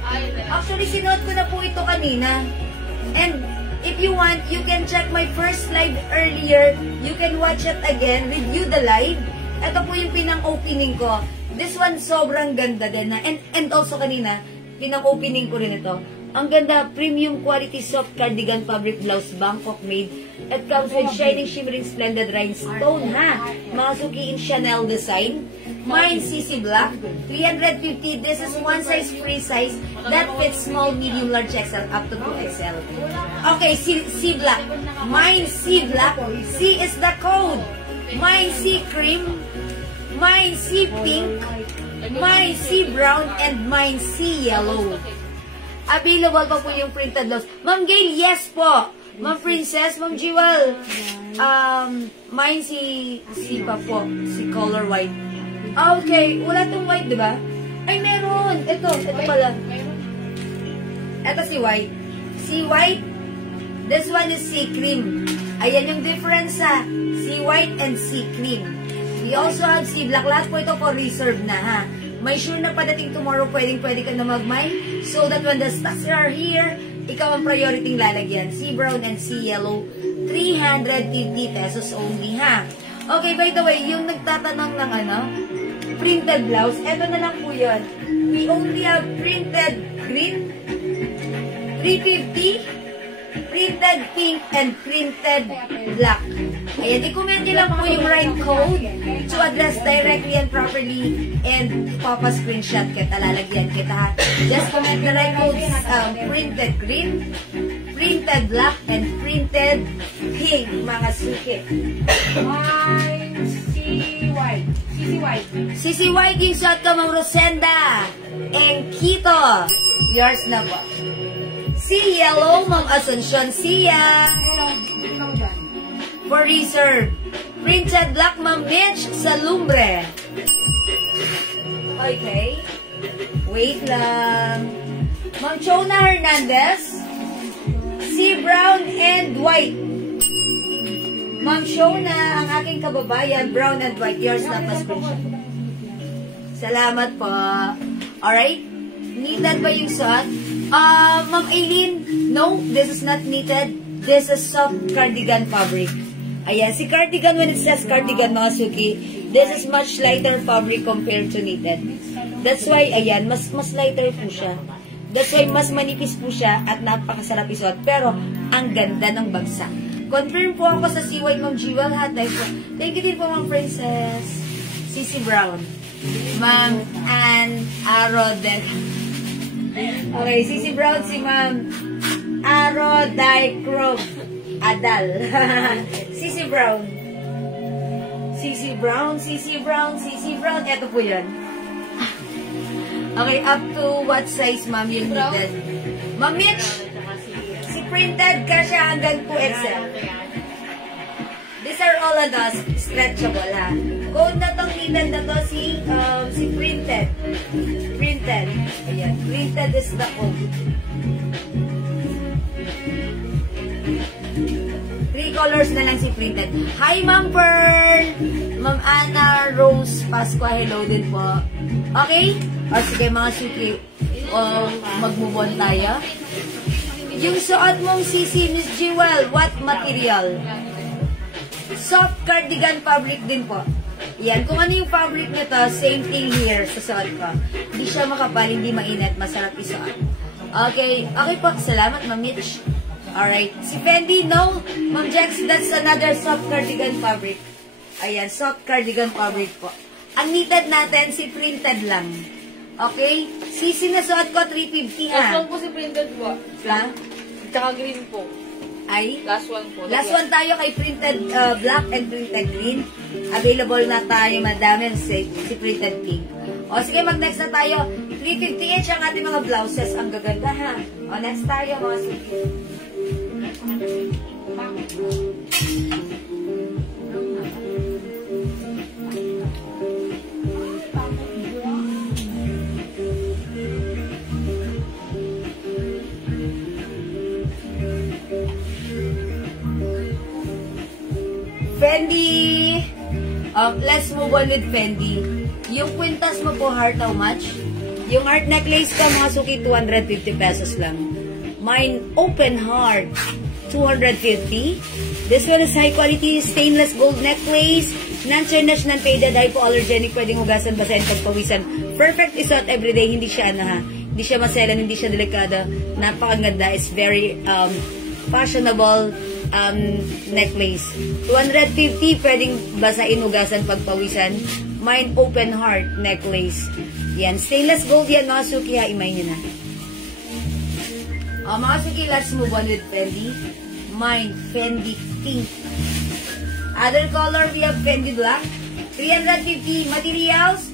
Actually, sinuot ko na po ito kanina. And if you want, you can check my first live earlier. You can watch it again, review the live. Ito po yung pinang-opening ko. This one, sobrang ganda din. And also kanina, pinang-opening ko rin ito. Ang ganda, premium quality soft cardigan fabric blouse, Bangkok made. It comes with shining, shimmering, splendid rhinestone, ha? Mga suki in Chanel design. Mine CC Black, 350. This is one size free size that fits small, medium, large XL up to 2XL. Okay, C Black. Mine C Black. C is the code. Mine C Cream. Mine C Pink. Mine C Brown. And mine C Yellow. Available pa po yung printed blouse. Ma'am Gail, yes po. Ma'am Princess, Ma'am Jewel. Mine si pa po. Si color white. Okay, wala tong white, diba? Ay, meron. Ito pala. Ito si white. Si white. This one is sea cream. Ayan yung difference sa sea white and sea cream. We also have sea black. Lahat po ito for reserve na, ha? May sure na padating tomorrow, pwede ka na mag-mine. So that when the stocks are here, ikaw ang priority lalagyan. Sea brown and sea yellow. 350 pesos only, ha? Okay, by the way, yung nagtatanong ng printed blouse, eto na lang po yun. We only have printed green, 350, printed pink, and printed black. Ayan, i-comment nyo lang po yung right code to address directly and properly and papa-screenshot kita, lalagyan kita, ha? Just comment the right codes, printed green, printed black, and printed pink, mga suki. CC White yung shot ka, Ma'am Rosenda. And Kito, yours na po. Si Yellow, Ma'am Asuncion, siya. For reserve. Printed Black, Ma'am Mitch, sa Lumbre. Okay. Wait lang. Ma'am Chona Hernandez. Si Brown and White. Ma'am Shona, ang aking kababayan, brown and white. Yours na pa-screenshot. Salamat po. Alright? Knitted ba yung suot? Ma'am Aileen, no, this is not knitted. This is soft cardigan fabric. Ayan, si cardigan, when it says cardigan, mga suki, this is much lighter fabric compared to knitted. That's why, ayan, mas lighter po siya. That's why, mas manipis po siya at napakasarap isuot. Pero, ang ganda ng bagsak. Confirm po ako sa CY Ma'am Jewel, ha? Thank you din po, Ma'am Princess. CC Brown. Ma'am Ann Arodet. Okay, CC Brown, si Ma'am Arodicrop Adal. CC Brown. CC Brown, CC Brown, CC Brown. Ito po yan. Okay, up to what size, Ma'am, yung needed? Ma'am Mitch, si printed ka siya hanggang 2XL. These are all stretchable, ha? Code na tong needed na to, si printed. Printed. Ayan, printed is the code. 3 colors na lang si printed. Hi, Ma'am Pearl! Ma'am Anna Rose Pasqua, hello din po. Okay? O sige, mga suki, mag-move on tayo. Yung suot mong CC, Miss Jewel, what material? Soft cardigan fabric din po. Yan, kung ano yung fabric nyo to, same thing here sa suot ko. Hindi siya makapal, hindi mainit, masarap isuot. Okay, okay po, salamat, Ma'am Mitch. Alright, si Fendi, no? Ma'am Jex, that's another soft cardigan fabric. Ayan, soft cardigan fabric po. Ang knitted natin, si printed lang. Okay? CC na suot ko, 350 ha. Ito po si printed po. Ha? Tsaka green po. ay Last one po. last one tayo kay printed black and printed green. Available na tayo, madami si printed pink. O sige, mag-next na tayo. 350 each ang ating mga blouses. Ang gaganda ha. O next tayo mga sige. Fendi. Let's move on with Fendi. Yung kwintas mo po, heart, how much? Yung heart necklace ka, mga suki, 250 pesos lang. Mine, open heart, 250. This one is high quality stainless gold necklace. Non-tarnish, non-faded, hypoallergenic, pwedeng hugasan, basahin, pagpawisan. Perfect isuot everyday, hindi siya hindi siya maselan, hindi siya delikado. Napakaganda, it's very fashionable necklace. 250, pwedeng basahin, hugasan, pagpawisan. Mine open heart necklace. Yan, stainless gold yan, mga suki ha, imay nyo na. Mga suki, let's move on with Fendi. Mine, Fendi pink. Other color, we have Fendi black. 350 materials.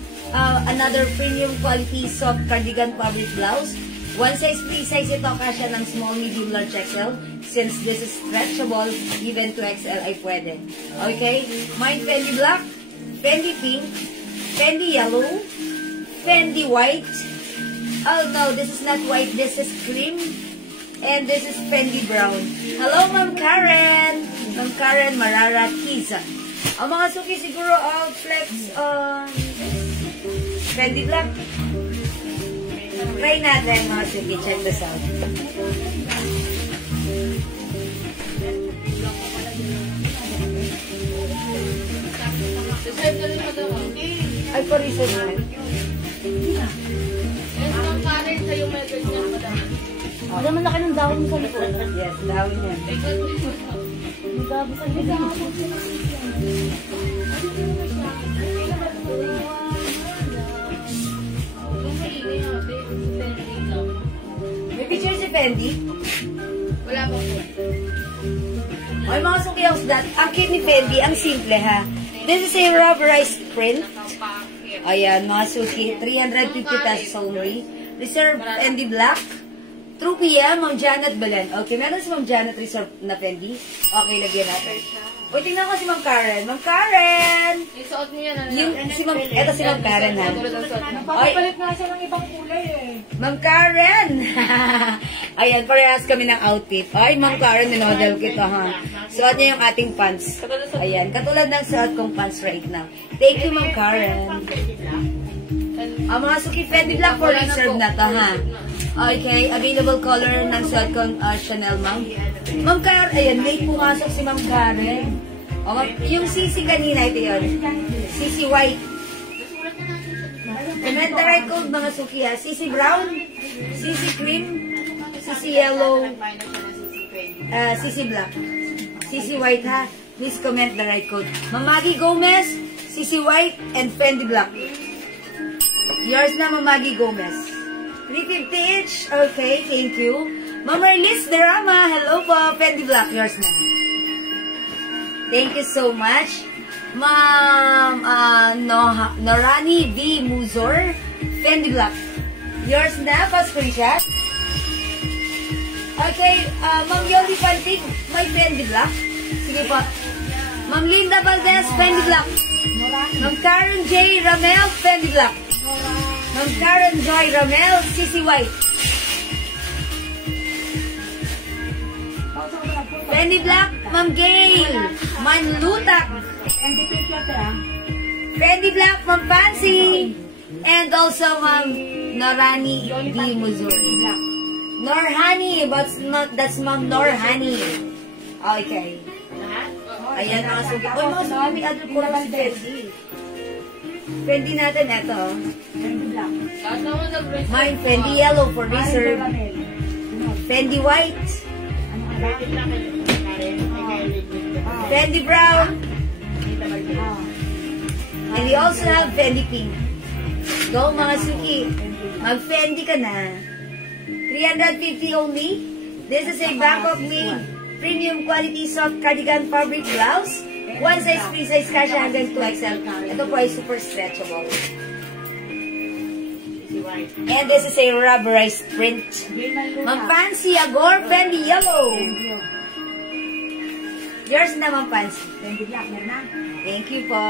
Another premium quality soft cardigan fabric blouse. One size, free size ito, kasya ng small, medium, large, XL. Since this is stretchable, even to XL ay pwede. Okay? Mine Fendi black, Fendi pink, Fendi yellow, Fendi white. Oh no, this is not white, this is cream. And this is Fendi brown. Hello, Ma'am Karen! Ma'am Karen Marara Kiza. Ang mga suki siguro, flex on Fendi black. Try natin mga suki. Check this out. Ay, pa-research na. Ang kanin sa'yo may ganyan, madam. Alam mo laki ng dahon sa likod. Yes, dahon yan. May picture si Fendi? Wala po po. Ay, mga sukiyaws dat. Ang cute ni Fendi, ang simple ha. This is a rubberized print. Ayan, mga suki. 350 pesos only. Reserve Fendi black. True PM, Ma'am Janet Belen. Okay, meron si Ma'am Janet reserve na Fendi. Okay, lagyan natin. O, tingnan ko si Ma'am Karen. Ma'am Karen! Isuot mo yan, ano? Ito si Ma'am Karen ha. Nagpapalit nga siya ng ibang kulay eh. Ma'am Karen! Ayan, parehas kami ng outfit. Ay, Ma'am Karen, minodel kita ha. Suot niya yung ating pants. Ayan, katulad ng suot kong pants right now. Thank you, Ma'am Karen. Ang mga suki Fendi black for reserve na to ha. Okay, available color ng suot kong Chanel, ma'am. Ma'am Karen, ayan, late pumasok si Ma'am Karen. O, yung Sisi kanina, ito yun. Sisi white. Comment the right code, mga suki ha. Sisi brown, Sisi cream, Sisi yellow, Sisi black. Sisi white ha. Please comment the right code. Ma'am Maggie Gomez, Sisi white, and Fendi black. Yours na, Ma'am Maggie Gomez. 350 each. Okay, thank you. Ma'am Marlis Drama, hello po. Fendi black, yours na. Thank you so much. Ma'am Norani V. Muzor, Fendi black. Yours na, pa-screenshot. Okay, Ma'am Yoli Pantig, may Fendi black. Sige po. Ma'am Linda Valdez, Fendi black. Ma'am Karen J. Ramel, Fendi black. Ma'am Karen Joy Ramel, Sisi White. Fendi black, Ma'am Gail. Ma'am Lutak. Fendi black, Ma'am Fancy. And also Ma'am Norani D. Muzuri. Norhani, but that's Ma'am Norhani. Okay. Ayan mga sugi. Uy, mga sugi, may other colors Fendi. Fendi natin, eto. Mine, Fendi yellow for reserve. Fendi white. Fendi brown. And we also have Fendi pink. Go mga suki. Mag-Fendi ka na. 350 only. This is a Bangkok made premium quality soft cardigan fabric blouse. One size, free size, kasha hanggang 2XL. Ito po ay super stretchable. And this is a rubberized print. Ma'am Fancy, Agor, Fendi Yellow. Yours na, Ma'am Fancy. Fendi Black, yan na. Thank you po.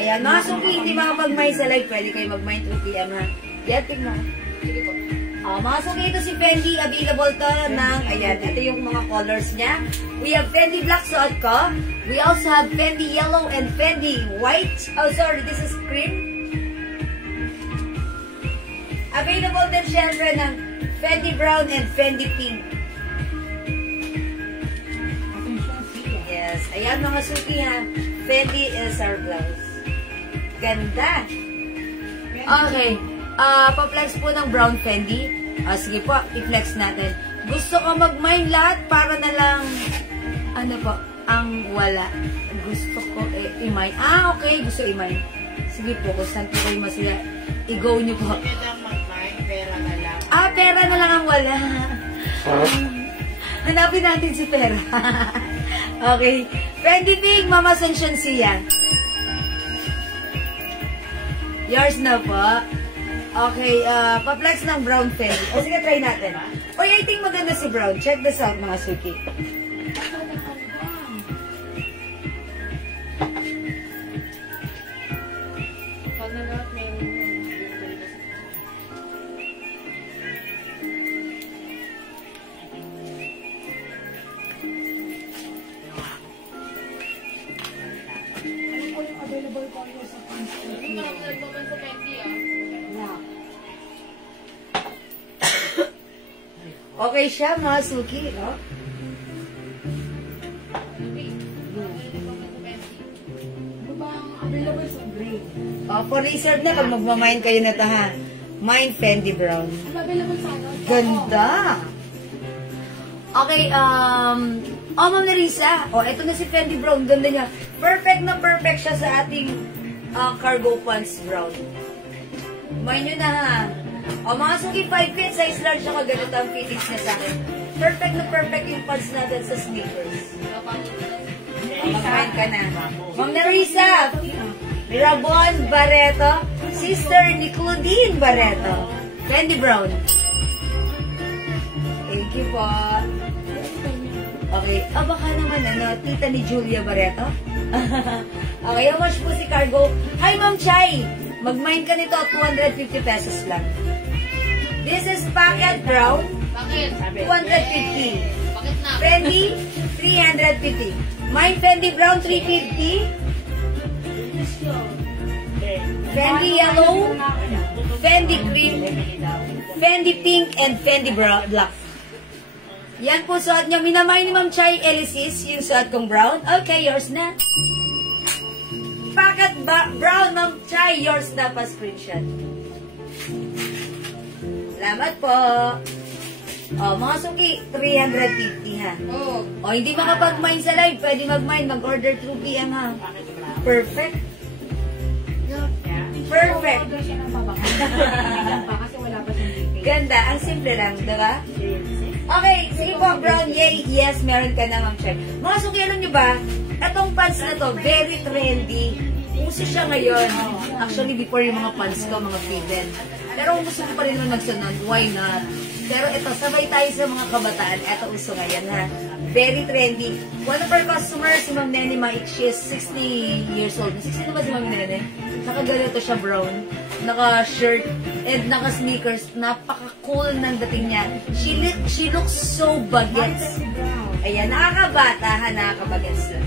Ayan, mga suki, hindi makapag-mine sa live. Pwede kayo mag-mine 2 PM ha. Yan, tignan. Sige po. Mga suki, ito si Fendi. Available to ng, ayan, ito yung mga colors niya. We have Fendi Black suot ko. We also have Fendi Yellow and Fendi White. Oh, sorry, this is cream. Available din syempre ng Fendi Brown and Fendi Pink. Yes. Ayan mga suki ha. Fendi is our blouse. Ganda. Okay. Pa-flex po ng brown Fendi. Sige po, i-flex natin. Gusto ko mag-mine lahat para na lang, ano po, ang wala. Gusto ko i-mine. Okay. Gusto i-mine. Sige po, kung saan po kayo masaya. I-go nyo po. Pera na lang. Pera na lang ang wala. Hanapin natin si pera. Okay. Fendi Pink, Mama Ascension Sia. Yours na po. Okay, pa-flex ng brown Fendi. O sige, try natin. Oy, I think maganda si brown. Check this out, mga suki. Available color sa pants. Okay siya, mga suki. No? Ano ba ang available sa gray? For reserve na, pag magmamine kayo na ito ha. Mine Fendi Brown. Ano available sa ano? Ganda! Okay, Ma'am Larissa. Ito na si Fendi Brown. Ganda niya. Perfect na perfect siya sa ating cargo pants brown. Mine nyo na ha. Mga suki 5 feet, size large siya, ganito ang fittings niya sa akin. Perfect na perfect yung pants natin sa sneakers. Mag-mine ka na. Ma'am Larissa. Rabon Barreto. Sister ni Claudine Barreto. Fendi Brown. Thank you po. Okay. Baka naman, tita ni Julia Barreto. Okay, how much po si Cargo? Hi, Ma'am Chai. Mag-mine ka nito, 250 pesos lang. This is packet brown. Bakit? 250. Bakit na? Fendi, 350. Mine Fendi Brown, 350. Fendi Yellow, Fendi Cream, Fendi Pink, and Fendi Black. Yan po suot niya. Minamay ni Ma'am Chai Elisis, yung suot kong brown. Okay, yours na. Packet brown, Ma'am Chai, yours na pa screenshot. Salamat po. Mga suki, 350 ha. Hindi makapag-mine sa live. Pwede mag-mine. Mag-order through PM ha. Perfect. Perfect. Order siya ng babaka. Kasi wala pa siyang detail. Ganda. Ang simple lang, diba? Okay, sige po, brown. Yay. Yes, meron ka na, Ma'am Chai. Mga suki, alam nyo ba? Itong pants na to, very trendy. Uso siya ngayon. Actually, before yung mga pants ko, mga fitted. Pero kung gusto ko pa rin naman magsunod, why not? Pero ito, sabay tayo sa mga kabataan. Ito uso ngayon, ha? Very trendy. One of our customers, si Ma'am Nene Maik, she is 60 years old. 60 na ba si Ma'am Nene? Nakaganito siya brown. Naka-shirt and naka-sneakers. Napaka-cool ng dating niya. She looks so bagets. Ayan, nakakabata, ha? Nakakabagets lang.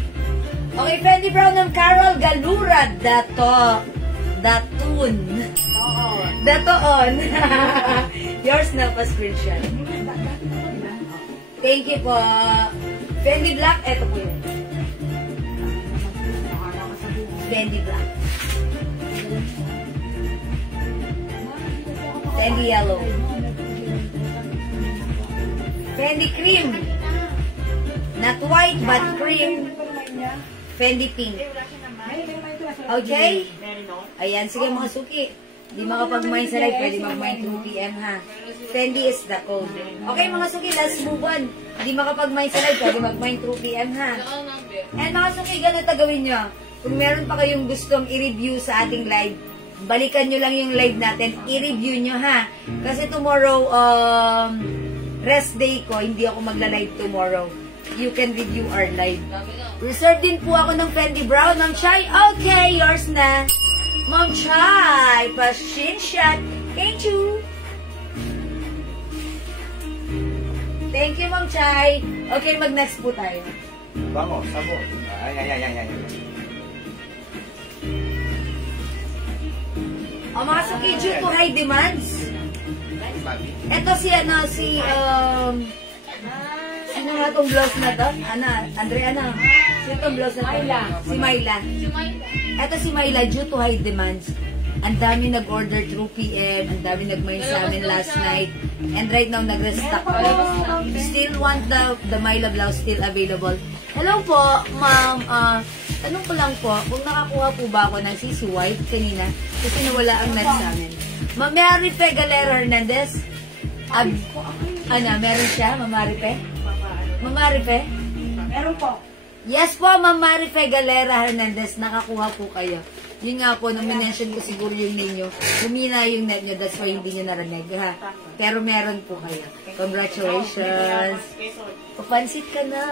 Okay, Fendi Brown ng Carol Galura. Datun. Datoon. Yours na pa screenshot. Thank you po. Fendi Black, eto po yun. Fendi Black. Fendi Yellow. Fendi Cream. Not white, but cream. Fendi Pink. Okay? Ayan, sige mga suki. Di makapag-mine sa live, pwede mag-mine through PM ha. Fendi is the code. Okay mga suki, let's move on. Di makapag-mine sa live, pwede mag-mine through PM ha. And mga suki, ganito gawin nyo. Kung meron pa kayong gustong i-review sa ating live, balikan nyo lang yung live natin, i-review nyo ha. Kasi tomorrow, rest day ko, hindi ako magla-live tomorrow. You can review our live. Reserve din po ako ng Fendi Brown, Ma'am Chai. Okay, yours na. Ma'am Chai, pa-screenshot. Thank you. Thank you, Ma'am Chai. Okay, mag-next po tayo. Bango, sabon. Ay. O mga suki, due to high demands. Ito si, sino nga itong blouse na to? Andrea. Sino itong blouse na to? Si Myla. Ito si Myla, due to high demands. Ang dami nag-order through PM, ang dami nag-mail sa amin last night. And right now, nag-restock pa. Still want the Myla blouse still available. Hello po, ma'am. Tanong ko lang po, kung nakakuha po ba ako ng CC White kanina, kasi nawala ang net sa amin. Ma'am Marife Galera Hernandez. Meron siya, Ma'am Marife? Ma'am Marife? Meron po. Yes po, Ma'am Marife Galera Hernandez, nakakuha po kayo. Yun nga po, nung minention ko siguro yung ninyo, humina yung net nyo, that's why hindi nyo narinig, ha? Pero meron po kayo. Congratulations! Papansit ka na.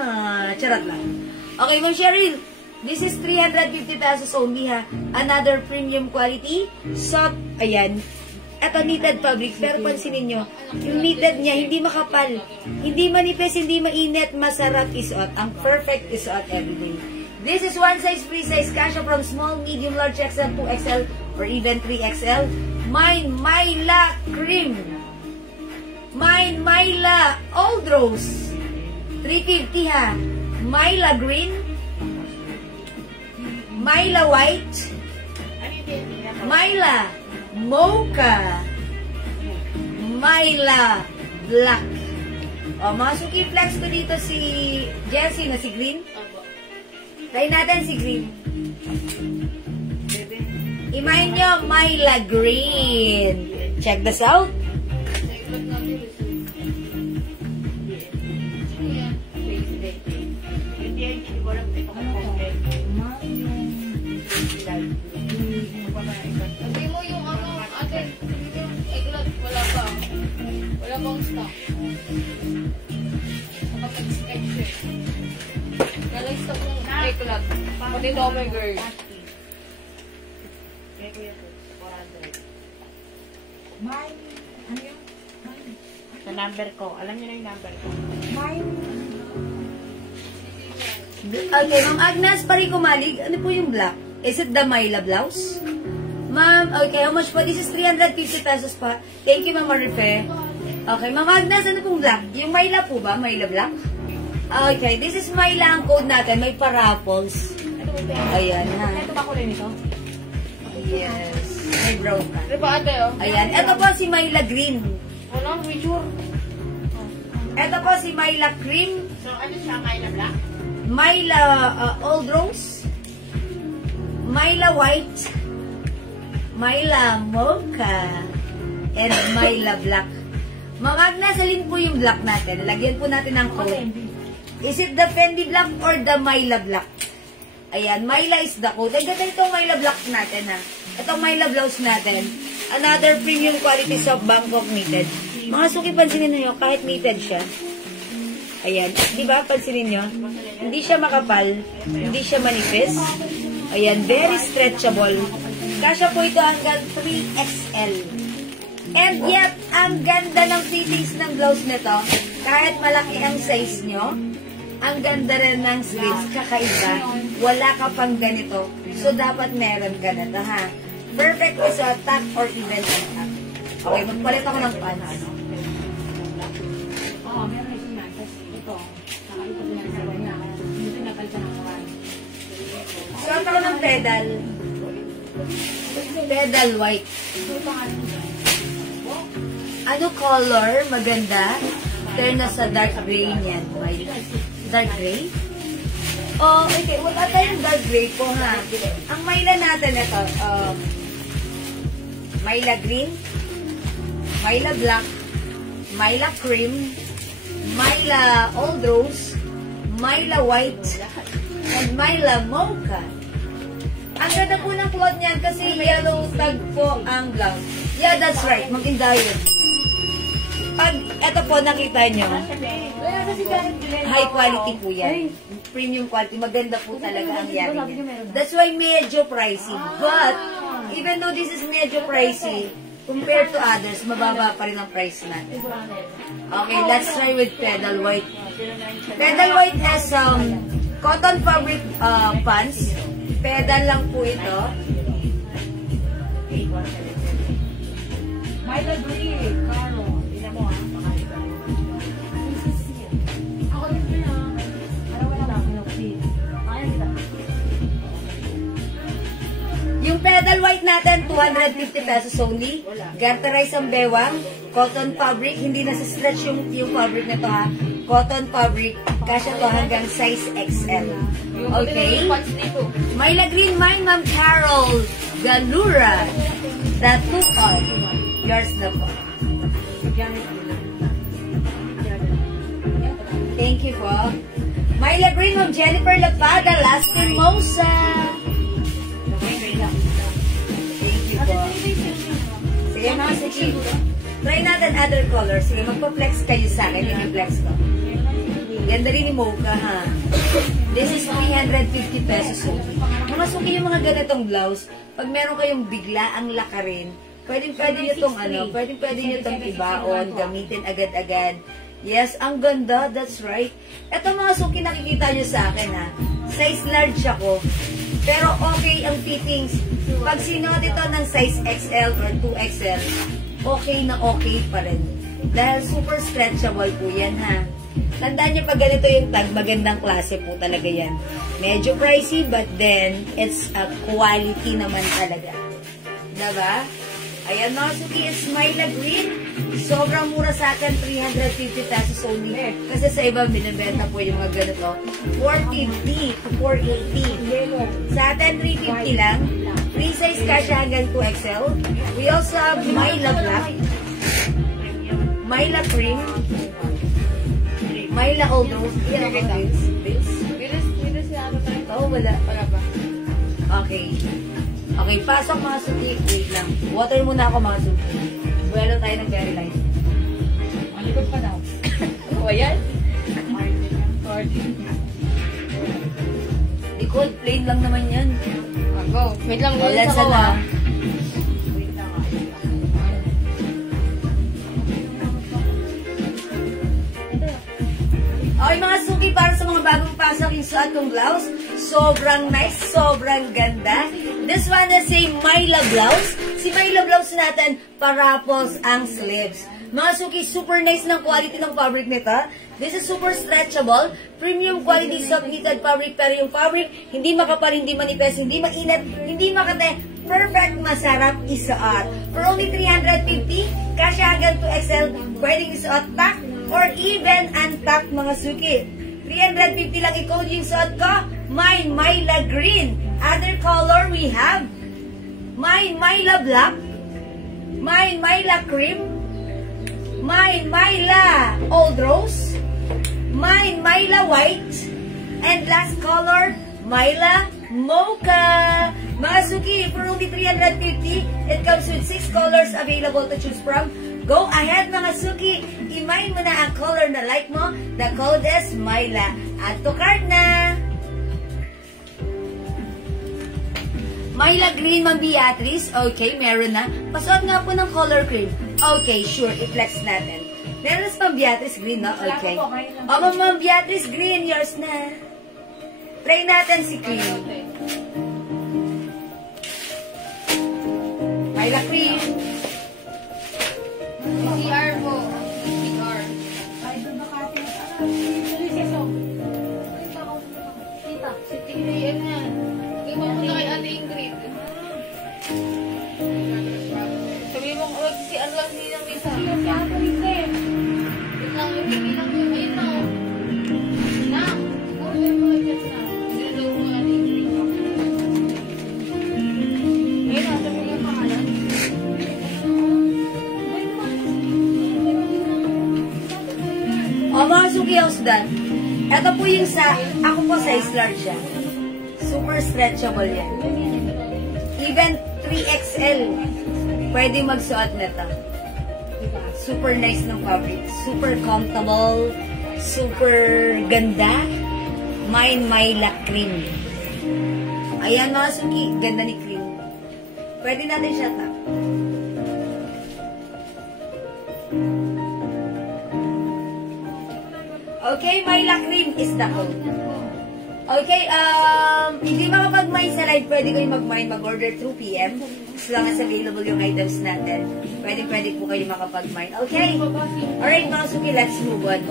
Charot lang. Okay, Ma'am Cheryl, this is 350 pesos only, ha? Another premium quality. Soft, ayan. Ito knitted fabric, pero pansinin nyo, yung knitted niya, hindi makapal. Hindi manipis, hindi mainit, masarap isuot. Ang perfect isuot everyday. This is one size, free size, kasha from small, medium, large, XL, 2XL, or even 3XL. Mine, Myla Cream. Mine, Myla Old Rose. 350 ha. Myla Green. Myla White. Myla Mocha. Myla Black. O, mga suki flex ko dito si Jessie na si Green. Try natin si Green. I-mine nyo, Myla Green. Check this out. Hindi mo yung ate, eglat, wala pa. Wala pang stock. Nakapag-sketch eh. Nalang stock ng eglat. Pati ito, my girl. Sa number ko. Alam niyo na yung number ko. Okay, Ma'am Agnes Paricumalig, ano po yung black? Is it the Myla blouse? Ma'am, okay, how much po? This is 350 pesos pa. Thank you, Ma'am Marife. Okay, Ma'am Agnes, ano pong black? Yung Myla po ba? Myla black? Okay, this is Myla ang code natin. May paraffles. Ayan, ha. Ito ba ko rin ito? Yes. May brown ka. Di ba ate, oh? Ayan, ito po si Myla Green. Wala, may sure. Ito po si Myla Cream. So, ano siya? Myla Black? Myla Old Rose. Myla White. Myla Mocha. And Myla Black. Ma'am Agnes, alin po yung black natin? Lagyan po natin ng code. Is it the Fendi Black or the Myla Black? Ayan, Myla is the code. Ay, ganda itong Myla Black natin, ha. Itong Myla blouse natin. Another premium quality soft Bangkok knitted. Mga suki, pansinin nyo, kahit knitted siya. Ayan, di ba? Pansinin nyo. Hindi siya makapal. Hindi siya manipis. Ayan, very stretchable. Kasya po ito hanggang 3XL. And yet, ang ganda ng fittings ng blouse nito. Kahit malaki ang size nyo, ang ganda rin ng sleeves, kakaiba. Wala ka pang ganito. So, dapat meron ka na ito, ha? Perfect is a tuck or even a tuck. Okay, magpalit ako ng pants. Oo, meron ito na. Ito. Nakalit ko din sa kanya. Dito napalitan ng kawan. Suot ako ng pedal. Pedal white. Ano color? Maganda. Turn na sa dark gray niyan. White. Dark gray? Oh, okay. Wala tayong dark gray po, ha? Ang Myla natin ito, Myla Green, Myla Black, Myla Cream, Myla Old Rose, Myla White, and Myla Mocha. Ang ganda po ng cloth niyan kasi yellow tag po ang blouse. Yeah, that's right. Maganda yun. Pag eto po nakita nyo, high quality po yan. Premium quality. Maganda po talaga ang yari niya. That's why medyo pricey. But, even though this is medyo pricey, compared to others, mababa pa rin ang price natin. Okay, let's try with Pedal White. Pedal White has cotton fabric pants. Pedal lang po ito. Myla Green, Carlo. Tingnan mo ha. Ako din ha. Ano wala lang. Yung Pedal White natin, 250 pesos only. Garterize ang bewang. Cotton fabric. Hindi nasa-stretch yung fabric na to ha. Cotton fabric. Kasya to hanggang size XL. Okay? Myla Green, my Ma'am Carol Galura. That took on. Yours na po. Thank you po. Myla Green, Ma'am Jennifer Lapada, Lastimosa. Thank you po. Sige mga sige. Try natin other colors. Sige, magpa-flex kayo sa akin. Yung flex ko. Ganda rin ni Mocha, ha? This is 350 pesos only. Mga suki yung mga ganitong blouse, pag meron kayong bigla ang lakarin, pwede nyo itong pwede nyo itong ibaon, gamitin agad-agad. Yes, ang ganda, that's right. Ito mga suki nakikita nyo sa akin, ha? Size large ako, pero okay ang fittings. Pag sinuot ito ng size XL or 2XL, okay na okay pa rin. Dahil super stretchable po yan, ha? Tandaan nyo pag ganito yung tag, magandang klase po talaga yan. Medyo pricey, but then, it's a quality naman talaga. Diba? Ayan mga suki, it's Myla Green. Sobrang mura sa akin, 350 pesos only. Kasi sa iba, binibenta po yung mga ganito. 450 to 480. Sa atin, 350 lang. Free size kasha hanggang 2XL. We also have Myla Black, Myla Cream, Myla Old Rose. Yan ako this. Oh, wala. Wala pa. Okay. Okay, pasok mga suki. Wait lang. Water muna ako mga suki. Buwelo tayo ng very light. Malikot pa daw. O, ayan. Likod, plain lang naman yan. Go. Wait lang. Wala sa na. Okay mga suki, para sa mga bagong pasok yung suot kong blouse, sobrang nice, sobrang ganda. This one is a Myla blouse. Si Myla blouse natin, parapos ang sleeves. Mga suki, super nice ng quality ng fabric nito. This is super stretchable, premium quality soft knitted fabric, pero yung fabric, hindi makapal, hindi manipis, hindi mainit, hindi makate. Perfect, masarap isuot. For only 350, kasya hanggang 2XL, pwedeng isuot tack or even untack mga suki. 350 lang i-code yung suot ko. My Myla Green. Other color we have My Myla Black, My Myla Cream, My Myla Old Rose, My Myla White, and last color, Myla Mocha. Mga suki, for only 350, it comes with 6 colors available to choose from. Go ahead mga suki, i-mine mo na ang color na like mo. The code is Myla. Add to cart na. Myla Green, Ma'am Beatrice. Okay, meron na. Pasuot nga po ng color cream. Okay, sure, i-flex natin. Meron na Ma'am Beatrice Green, no? Okay. O, Ma'am Beatrice Green, yours na. Try natin si cream. Myla Green. CR po. CR. Ay, doon na kasi. Tita, si Tingin yan. Iwan mo na kay Ate Ingrid. Sabi mo, CR lang din ang isa. Si Ate Ingrid. Yun lang yung hindi lang yun. Ayun na. Na. Siguro yung mga dyan na. Sinunod mo Ate Ingrid. Ayun na, sabi mo yung pangalan. Suki, how's that? Ito po yung ako po size large siya. Super stretchable yan. Even 3XL, pwede magsuot nito. Super nice ng fabric. Super comfortable. Super ganda. Mine Myla Cream. Ayan mga Suki, ganda ni Cream. Pwede natin siya tap. Okay, Myla Cream is the code. Okay, hindi makapag-mine sa live, pwede kayo mag-mine, mag-order 2 p.m. As long as available yung items natin. Pwede po kayo makapag-mine. Okay? Alright, mga Suki, let's move on.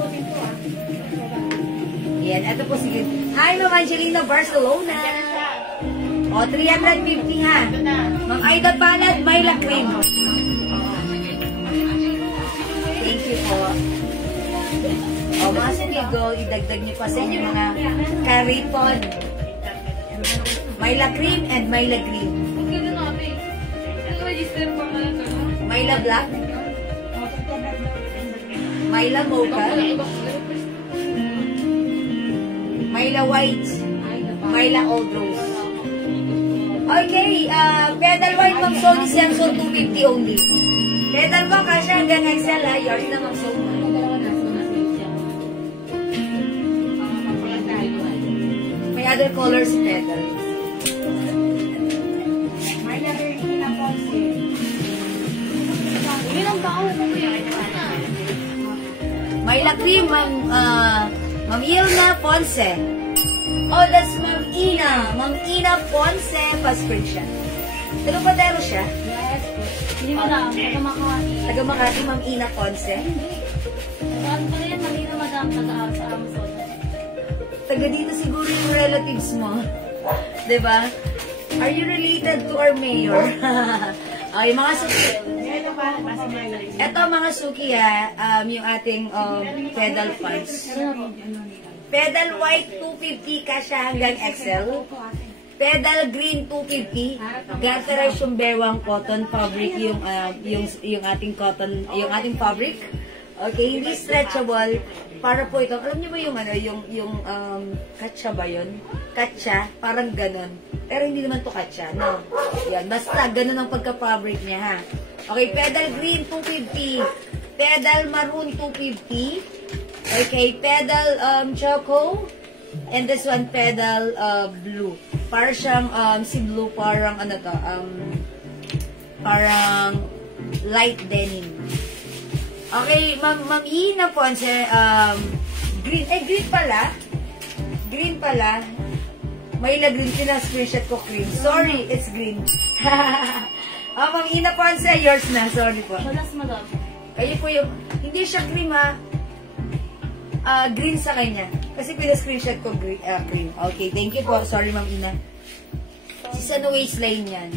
Yan, eto po sige. Hi, Ma'am Angelina Barcelona. O, 350 ha. Ma'am Aida Palad, Myla Cream. Thank you po. O, mga Suki, go, idagdag niyo pa sa inyo mga karipon. Myla Cream and Myla Green. Myla Black. Myla Mocha. Myla White. Myla Old Rose. Okay, pedal white, Ma'am Sony Sensor 250 only. Pedal mo, kasha hanggang XL ha. Yours na, Ma'am Sony. May other colors pedal. Myla Bertina Ponce. Yun ang baon ko yun. Myla Cream, Ma'am Ilna Ponce. Oh, that's Ma'am Ina. Ma'am Ina Ponce, pa-screenshot. Taga-Padero siya? Yes. Hindi mo lang, taga Makati. Taga-Makati, Ma'am Ina Ponce. Ano pa rin, Manila Madam, taga sa Amazon. Taga dito siguro yung relatives mo. Diba? Are you related to our mayor? Ay, mga Suki. Ito mga Suki yung ating pedal pants. Pedal white 250 kasha hanggang XL. Pedal green 250. Gatterize yung bewang cotton fabric yung ating cotton, yung ating fabric. Okay, hindi stretchable. Para po ito, alam niyo ba yung katsa ba yun? Katsa, parang ganon. Pero hindi naman to katsa, no? Yan, basta ganon ang pagka-fabric niya, ha? Okay, pedal green 250. Pedal maroon 250. Okay, pedal choco. And this one, pedal blue. Para siyang, si blue, parang ano to, parang light denim. Okay, Ma'am Ina Ponce, green, green pala. Green pala. Myla Green, screenshot ko cream. Sorry, it's green. Ma'am Ina Ponce, yours na. Sorry po. Malas madam. Kayo po yung, hindi siya cream ha. Green sa kanya. Kasi screenshot ko cream. Okay, thank you po. Sorry, Ma'am Ina. Sa waistline yan.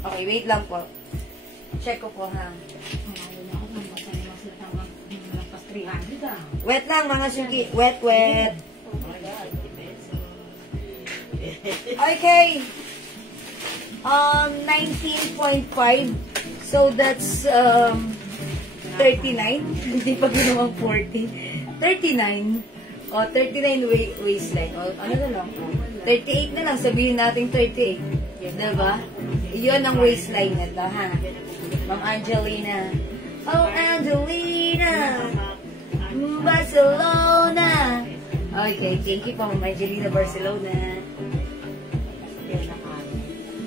Okay, wait lang po. Check ko po ha. Wet lang mga Suki. Wet, wet. Okay. 19.5. So that's 39. Hindi pa ginawang 40. 39. O, 39 waistline. O, ano na lang? 38 na lang. Sabihin natin 38. Diba? Iyon ang waistline nito, ha? Ma'am Angelina. Oh, Angelina. Barcelona. Okay, thank you po, Ma'am Angelina Barcelona.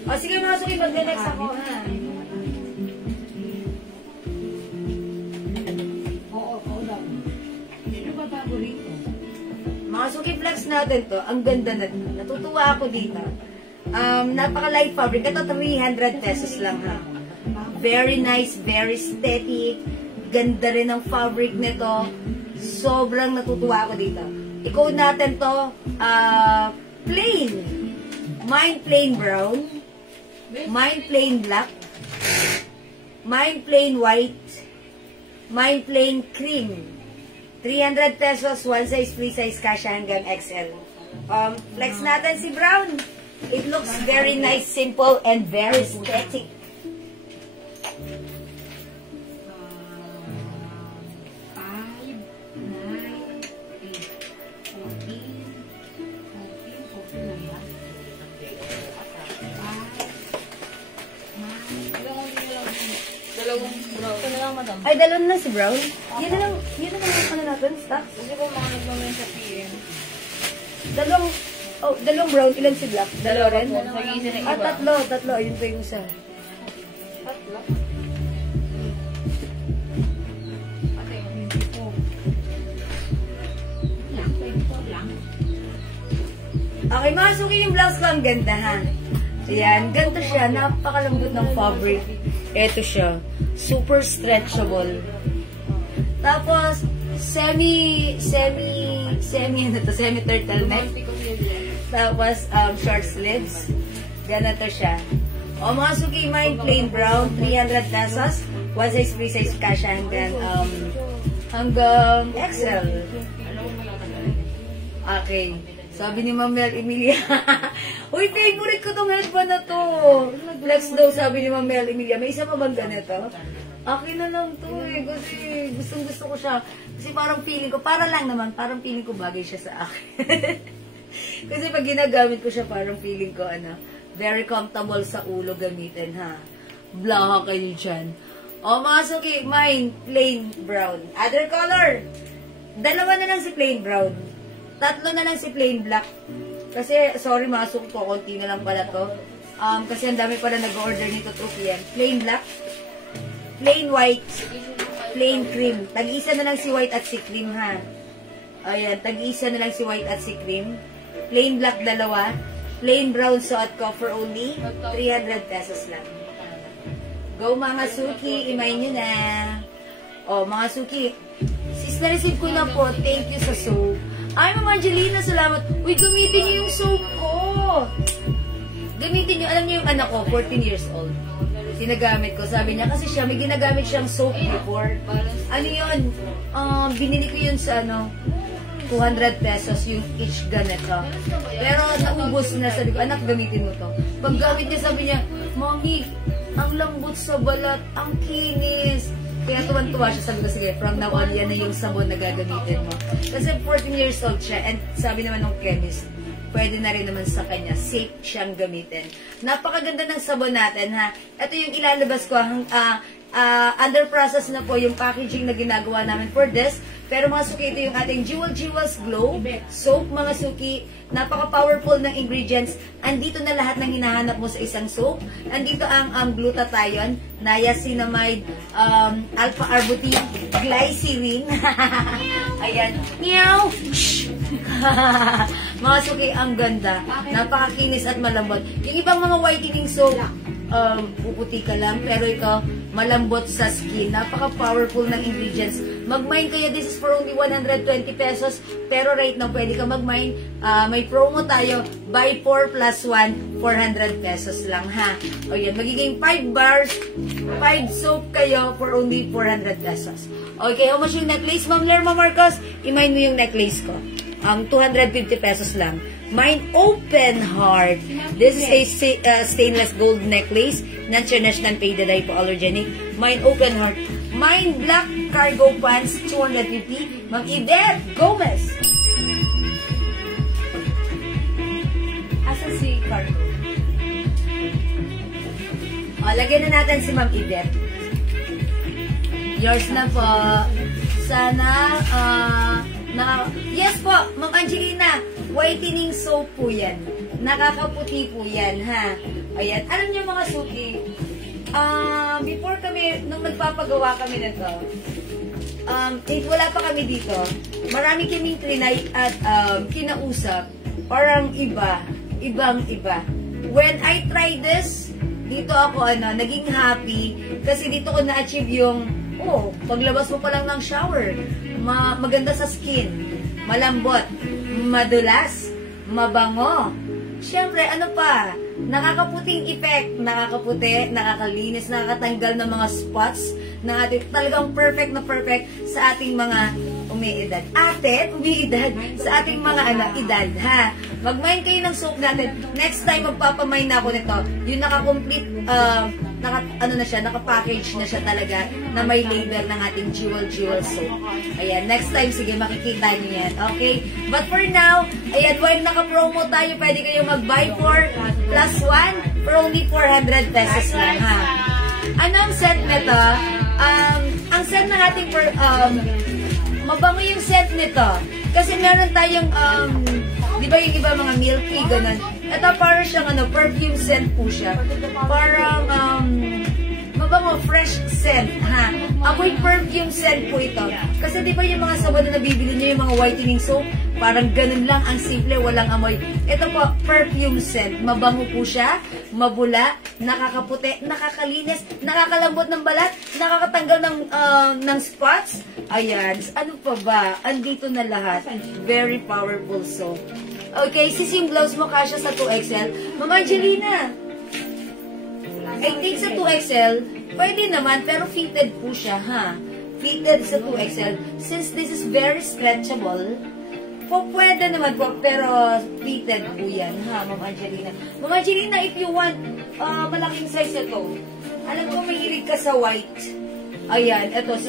O, sige mga Suki, mag-next ako, ha? Mga Suki Flex natin to, ang ganda na to. Natutuwa ako dito. Napaka-light fabric. Ito, 300 pesos lang, ha? Very nice, very aesthetic. Ganda rin ang fabric nito. Sobrang natutuwa ako dito. I-code natin to, plain. Mine plain brown. Mine plain black. Mine plain white. Mine plain cream. 300 pesos, one size, free size, kasha hanggang XL. Flex natin si brown. It looks very nice, simple, and very aesthetic. Dalawang brown. Ito na lang, madam. Ay, dalawang na si Brown. Yun na lang ano natin, stocks. Kasi po mga nagmamain sa PM. Dalawang brown, ilan si Black? Dalawa rin? Mag-iisa na iba. Tatlo. Ayun pa yung isa. Tatlo? Okay, mga suki yung blouse ko. Ang ganda, ha? Ayan, ganito siya. Napakalambot ng fabric. Ito siya. Super stretchable. Tapos, semi-turtleneck. Tapos, short sleeves. Ganito siya. O, mga suki, mine plain brown, 300 pesos. One size, free size cash hanggang XL. Okay. Sabi ni Ma'am Mel Emilia. Uy, favorite ko tong headband na to. Flex daw, sabi ni Ma'am Mel Emilia. May isa pa bang ganito? Akin na lang to eh. Kasi gustong-gusto ko siya. Kasi parang feeling ko, parang feeling ko bagay siya sa akin. Kasi pag ginagamit ko siya, parang feeling ko, very comfortable sa ulo gamitin, ha? Blaha kayo dyan. O, mga suki, mine, plain brown. Other color. Dalawa na lang si plain brown. Tatlo na lang si plain black. Kasi, sorry mga suki ko, konti na lang pala to. Kasi ang dami pala nag-order nito 2 PM. Plain black, plain white, plain cream. Tag-isa na lang si white at si cream, ha? Ayan, tag-isa na lang si white at si cream. Plain black, dalawa. Plain brown suot ko for only 300 pesos lang. Go mga suki, imay nyo na. O, mga suki, sis na-receive ko na po. Thank you sa soap. Ay, Ma'am Angelina, salamat. Uy, gamitin niyo yung soap ko. Gamitin niyo. Alam niyo yung anak ko, 14 years old. Ginagamit ko. Sabi niya, kasi siya, may ginagamit siyang soap before. Ano yun? Binili ko yun sa 200 pesos yung each ganito. Pero naubos na. Sabi ko, anak, gamitin mo to. Pag gamit niya, sabi niya, Mami, ang lambot sa balat, ang kinis. Kaya tuwan-tuwa siya. Sabi ko, sige, from now on, yan na yung sabon na gagamitin mo. Kasi 14 years old siya. And sabi naman ng chemist, pwede na rin naman sa kanya. Safe siyang gamitin. Napakaganda ng sabon natin, ha? Ito yung ilalabas ko. Under process na po yung packaging na ginagawa namin for this. Pero mga suki, ito yung ating Jewels Glow soap, mga suki. Napaka-powerful ng ingredients. Andito na lahat ng hinahanap mo sa isang soap. Andito ang glutathione, niacinamide, alpha-arbutin, glycerin. Ayan. Meow! Mga suki, ang ganda. Napakakinis at malambot. Yung ibang mga whitening soap, puputi ka lang, pero ikaw, malambot sa skin. Napaka-powerful ng ingredients. Mag-mine kayo. This is for only 120 pesos. Pero right now, pwede ka mag-mine. May promo tayo. Buy 4 plus 1, 400 pesos lang, ha? O yan, magiging 5 bars, 5 soap kayo for only 400 pesos. Okay, how much yung necklace? Ma'am Lerma Marcos, i-mine mo yung necklace ko. 250 pesos lang. Mine Open Heart. This is a stainless gold necklace. National faded hypoallergenic. Mine Open Heart. Mine Black Cargo Pants, 250. Ma'am Ideth Gomez. Asa si Cargo? O, lagyan na natin si Ma'am Ideth. Yours na po. Sana, yes po, Ma'am Angelina, whitening soap po yan. Nakakaputi po yan, ha? Ayan. Alam niyo mga suki, before kami, nung magpapagawa kami nito, wala pa kami dito, marami kaming trinay at kinausap, parang ibang iba. When I tried this, dito ako, naging happy, kasi dito ko na-achieve yung, paglabas mo pa lang ng shower, maganda sa skin, malambot, madulas, mabango. Siyempre, nakakaputing effect, nakakaputi, nakakalinis, nakakatanggal ng mga spots na ating talagang perfect na perfect sa ating mga umiidad. Sa ating mga edad, ha? Mag-mine kayo ng soap natin. Next time, magpapamine na ako nito. Yung naka-complete, naka-package na siya talaga na may label ng ating Jewel soap. Ayan, next time, sige, makikita nyo yan. Okay? But for now, ayan, while naka-promo tayo, pwede kayo mag-buy 4 plus 1 for only 400 pesos lang, ha? Ano ang scent nito? Ang scent ng ating mabango yung scent nito. Kasi meron tayong, di ba yung iba mga milky, ganun. Ito parang siyang perfume scent po siya. Parang, mabango, fresh scent, ha? Amoy perfume scent po ito. Kasi di ba yung mga sabon na nabibili niyo, yung mga whitening soap, parang ganun lang, ang simple, walang amoy. Ito po, perfume scent. Mabango po siya, mabula, nakakaputi, nakakalinis, nakakalambot ng balat, nakakatanggal ng spots. Ayan. Ano pa ba? Andito na lahat. Very powerful soap. Okay, sis yung blouse mo kasya sa 2XL. Mama Angelina, I think sa 2XL, pwede naman, pero fitted po siya, ha? Fitted sa 2XL. Since this is very stretchable, pwede naman po, pero fitted po yan, ha, Ma'am Angelina. Ma'am Angelina, if you want malaking size ito, alam ko mahilig ka sa white. Ayan, ito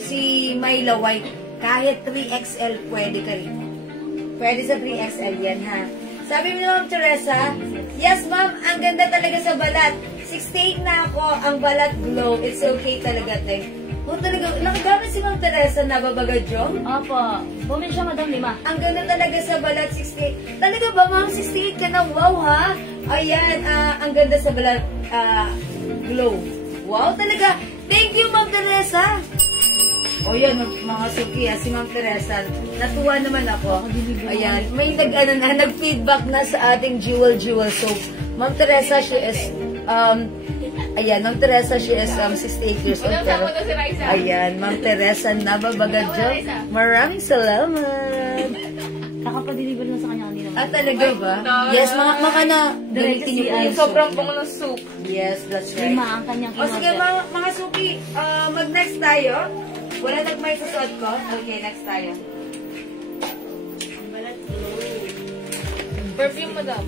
si Myla White. Kahit 3XL, pwede ka rin. Pwede sa 3XL yan, ha? Sabi mo, Ma'am Teresa, yes, ma'am, ang ganda talaga sa balat. 68 na ako, ang balat glow. It's okay talaga, te. O talaga, nakagamit si Ma'am Teresa na babagad yung? Opo. Bumili siya, Madam Lima. Ang ganda talaga sa balat, 68. Talaga ba, ma'am? 68 ka na? Wow, ha? Ayan, ang ganda sa balat, glow. Wow, talaga. Thank you, Ma'am Teresa. O yan, mga suki, si Ma'am Teresa, natuwa naman ako. Ayan, may nag-feedback na sa ating Jewel soap. Ma'am Teresa, she is, ayan, Ma'am Teresa, she is 68 years old. Pero, ayan, Ma'am Teresa, nababagad job. Maraming salamat. Kakapadeliver na sa kanya kanina. Talaga ba? Yes, mga na, gamitin niyo po yung sobrang bango ng soup. Yes, that's right. Lima ang kanyang O sige, mga suki, mag-next tayo. Wala nagmay sa suot ko. Okay, next tayo. Perfume, madam.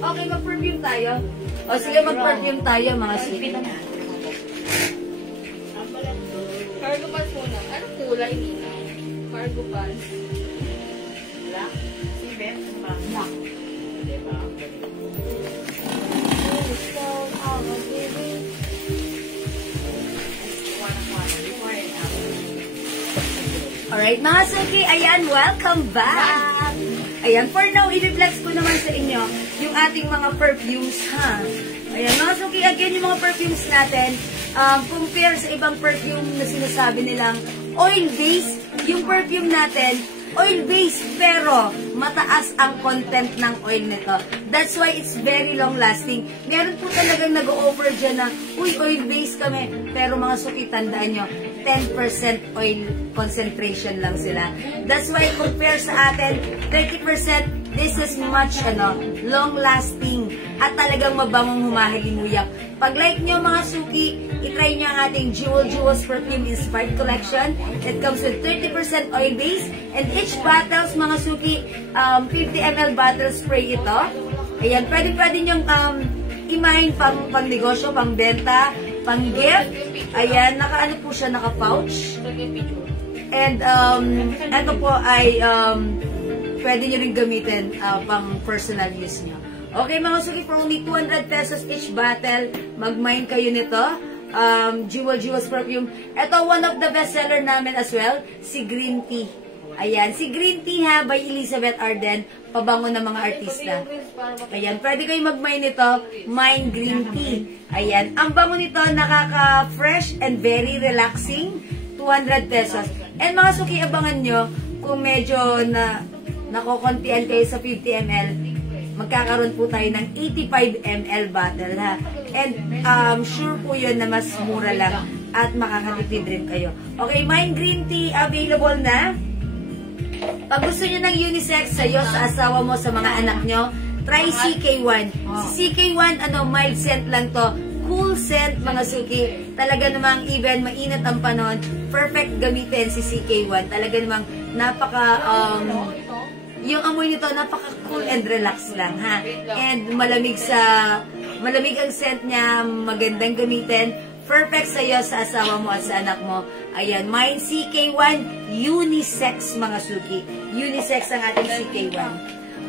Okay, mag-perfume tayo. O sige, mag-perfume tayo, mga suki. Cargo pants muna. Anong kulay, Nina? Cargo pants. Black? Sibet? Black. Diba? Alright, mga suki, ayan, welcome back! Ayan, for now, i-reflex ko naman sa inyo yung ating mga perfumes, ha? Ayan, mga suki, again, yung mga perfumes natin, compare sa ibang perfume na sinasabi nilang oil-based, yung perfume natin, oil-based, pero mataas ang content ng oil nito. That's why it's very long-lasting. Meron po talagang nag-o-offer dyan na, uy, oil-based kami. Pero mga suki, tandaan nyo, 10% oil concentration lang sila. That's why compare sa atin, 30%, this is much long-lasting at talagang mabangong humahalimuyak. Pag like nyo mga suki, itry nyo ang ating Jewels Perfume Inspired Collection. It comes with 30% oil base and each bottles mga suki, 50 ml bottle spray ito. Ayan, pwede nyong imahin pang negosyo, pang benta, pang gift. Ayan, naka-ano po siya, naka-pouch. And, ito po ay, pwede nyo rin gamitin pang personal use nyo. Okay, mga suki, for only 200 pesos each bottle, mag-mine kayo nito. Jewels Perfume. Ito, one of the bestseller namin as well, si Green Tea. Ayan, si Green Tea ha, by Elizabeth Arden, pabango ng mga artista. Ayan, pwede kayo mag-mine nito, Mine Green Tea. Ayan, ang bango nito, nakaka-fresh and very relaxing, 200 pesos. And mga suki, abangan nyo, kung medyo nakokontian kayo sa 50 ml, magkakaroon po tayo ng 85 ml bottle ha. And sure po yun na mas mura lang at makakatipid rin kayo. Okay, Mine Green Tea available na. Pag gusto nyo ng unisex sa'yo, sa asawa mo, sa mga anak nyo, try CK1. Si CK1, mild scent lang to. Cool scent, mga suki. Talaga namang even mainit ang panahon, perfect gamitin si CK1. Talaga namang yung amoy nito, napaka-cool and relax lang, ha? And malamig ang scent niya, magandang gamitin. Perfect sa'yo, sa asawa mo at sa anak mo. Ayan, Mine CK1, unisex mga suki. Unisex ang ating CK1.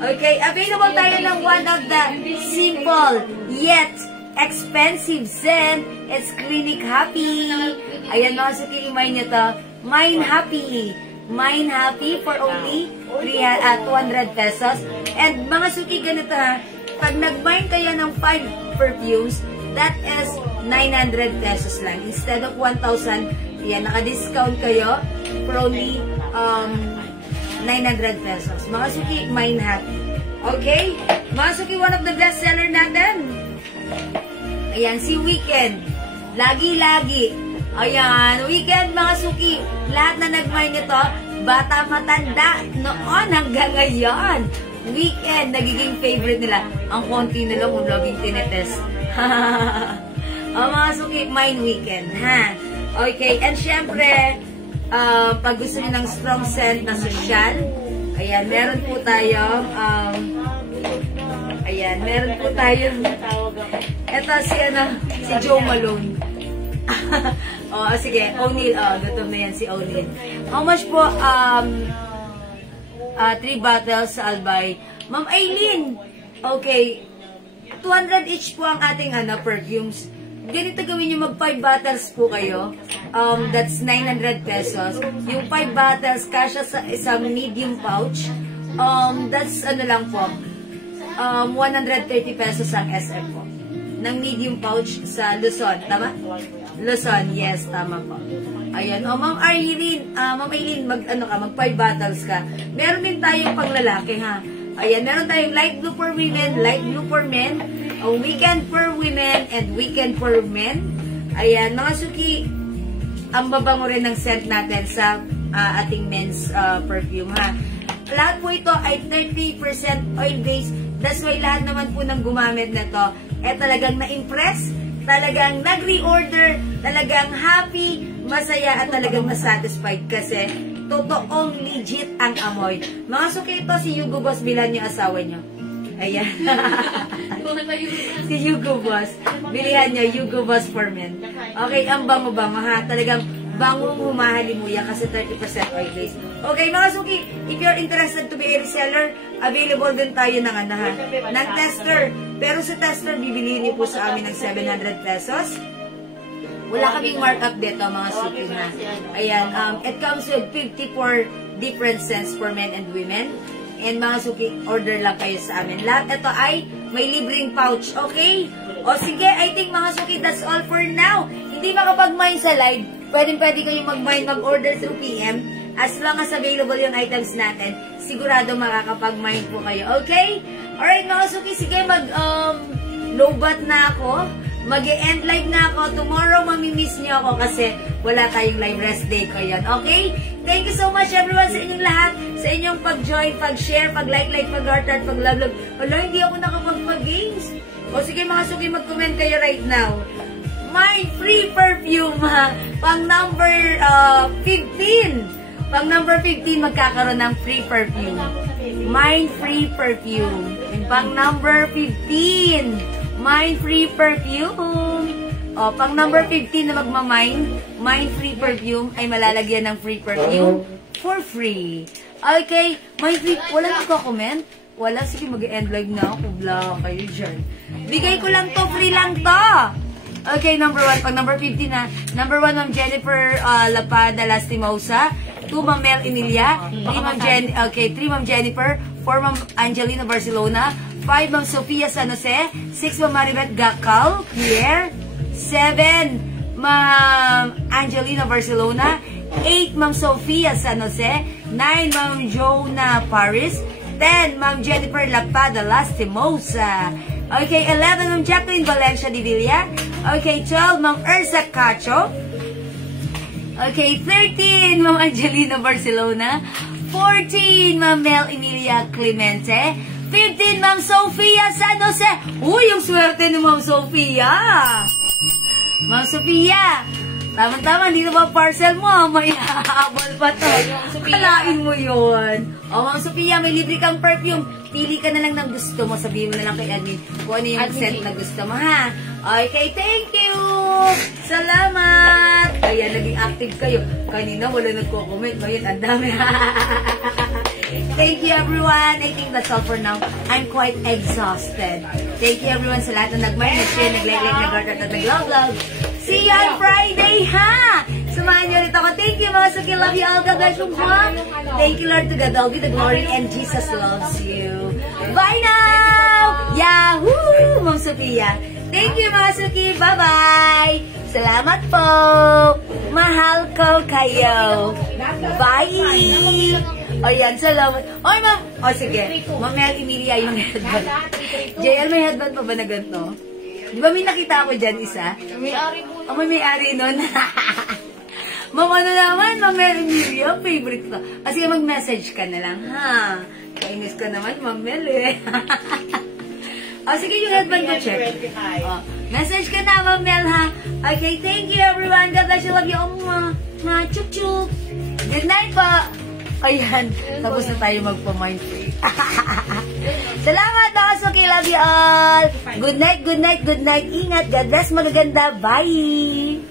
Okay, available tayo ng one of the simple yet expensive scent. It's Clinic Happy. Ayan, mga suki, i-mine nyo to. Mine Happy. Mine Happy for only 200 pesos. And mga suki, ganito ha. Pag nag-mine kayo ng 5 perfumes, that is 900 pesos lang. Instead of 1,000, yan, naka-discount kayo for only 900 pesos. Mga suki, Mine Happy. Okay? Mga suki, one of the best seller natin. Ayan, si Weekend. Lagi-lagi. Ayan, Weekend, mga suki. Lahat na nag-mine nito, bata matanda, noon hanggang ngayon. Weekend, nagiging favorite nila. Ang konti nila kung laging tinetest. Mga suki, Mine Weekend, ha? Okay, and syempre, pag gusto niyo ng strong scent na social, ayan, meron po tayong, ito si Joe Malone. Sige, O'Neil, gutom na yan si O'Neil. How much po, 3 bottles sa Albay. Ma'am Aileen, okay, 200 each po ang ating perfumes. Ganito gawin nyo, mag 5 bottles po kayo. That's 900 pesos. Yung 5 bottles, kasya sa isang medium pouch. That's lang po. 130 pesos ang SM po. Ng medium pouch sa Luzon. Tama? Luzon, yes, tama po. Ayan. Ma'am Aileen, mag 5 bottles ka. Meron din tayong panglalaki, ha? Ayan, meron tayong light blue for women, light blue for men, weekend for women, and weekend for men. Ayan, mga suki, ang babango rin ng scent natin sa ating men's perfume, ha? Lahat po ito ay 30% oil-based. That's why lahat naman po ng gumamit na to, talagang na-impress, talagang nag-reorder, talagang happy, masaya, at talagang masatisfied kasi totoong legit ang amoy. Mga suki, ito si Hugo Boss, bilan yung asawa nyo. Ayan. Si Hugo Boss. Bilihan nyo, Hugo Boss for men. Okay, ang bango-bango ha. Talagang bangong humahalimuya kasi 30% oil base. Okay, mga suki, if you're interested to be a reseller, available din tayo ng ng tester. Pero sa tester, bibilihin niyo po sa amin ng 700 pesos. Wala kaming markup dito, mga suki na. Ayan, it comes with 54 different scents for men and women. And mga suki, order lang kayo sa amin. Lahat ito ay may libreng pouch, okay? O sige, I think mga suki, that's all for now. Hindi makapag-mine sa live. Pwede kayong mag-mine, mag-order through PM. As long as available yung items natin, sigurado makakapag-mine po kayo, okay? Alright, mga suki, sige, low-bat na ako. Mag-e-end live na ako. Tomorrow, mamimiss niyo ako kasi wala tayong live rest day ko yan. Okay? Thank you so much everyone sa inyong lahat. Sa inyong pag-join, pag-share, pag-like, pag-heart, pag-love. Wala, hindi ako nakapag-games. O sige mga suki, mag-comment kayo right now. My free perfume, pang number 15. Pang number 15, magkakaroon ng free perfume. My free perfume. Pang number 15. Mine free perfume. O, pang number 15 na mine free perfume ay malalagyan ng free perfume for free. Okay, mine free, wala nagko-comment? Wala, sige, mag-end live na ako. Bla kayo dyan. Bigay ko lang to, free lang to. Okay, number 1, pang number 15 na. Number 1, Ma'am Jennifer Lapada Lastimosa. 2, Ma'am Mel Emilia. 3, Ma'am Jennifer. 4, Ma'am Angelina Barcelona. 5, Ma'am Sofia San Jose. 6, Ma'am Maribeth Gacal Pierre. 7, Ma'am Angelina Barcelona. 8, Ma'am Sofia San Jose. 9, Ma'am Jonah Paris. 10, Ma'am Jennifer Lapada Lastimosa. Okay, 11, Ma'am Jacqueline Valencia de Villa. Okay, 12, Ma'am Ursa Cacho. Okay, 13, Ma'am Angelina Barcelona. 14, Ma'am Mel Emilia Clemente. 15, Ma'am Sofia San Jose. Uy, yung swerte ni Ma'am Sofia. Ma'am Sofia, tama-tama, hindi na ba parcel mo? May hahabol pa to. Kalain mo yun. O, Ma'am Sofia, may libre kang perfume. Pili ka na lang ng gusto mo. Sabihin mo na lang kay admin kung ano yung scent na gusto mo, ha? Okay, thank you! Salamat! Ayan, naging active kayo. Kanina, wala nagko-comment. Ngayon, ang dami. Thank you, everyone. I think that's all for now. I'm quite exhausted. Thank you everyone sa lahat na nag-mind, nag-share, nag-like, nag-heart, at nag-love. See you on Friday, ha? Samahan niyo ulit ako. Thank you, mga Suki. Love you all. God bless you, ha? Thank you, Lord, to God. All be the glory, and Jesus loves you. Bye now! Yahoo! Ma'am Sophia. Thank you, mga Suki. Bye-bye! Salamat po! Mahal ko kayo. Bye! O yan, salamat. Oy, ma'am! O sige, mamaya Emilia yung headband. JL, may headband pa ba na ganito? Di ba may nakita ako dyan isa? May-ari po. Oh, may-ari nun. Ma'am, ano naman, Ma'am Emilia, favorite ko. Sige, mag-message ka na lang, ha? Kainis ka naman, Ma'am Mel, eh. O, sige, yung headband ko, check. O, message ka na, Ma'am Mel, ha? Okay, thank you, everyone. God bless you, love you. Chup-chup. Good night po. Ayan, tapos na tayo magpa-mind free. Salamat, mga Suki. Love you all. Good night, good night, good night. Ingat. God bless, magaganda. Bye.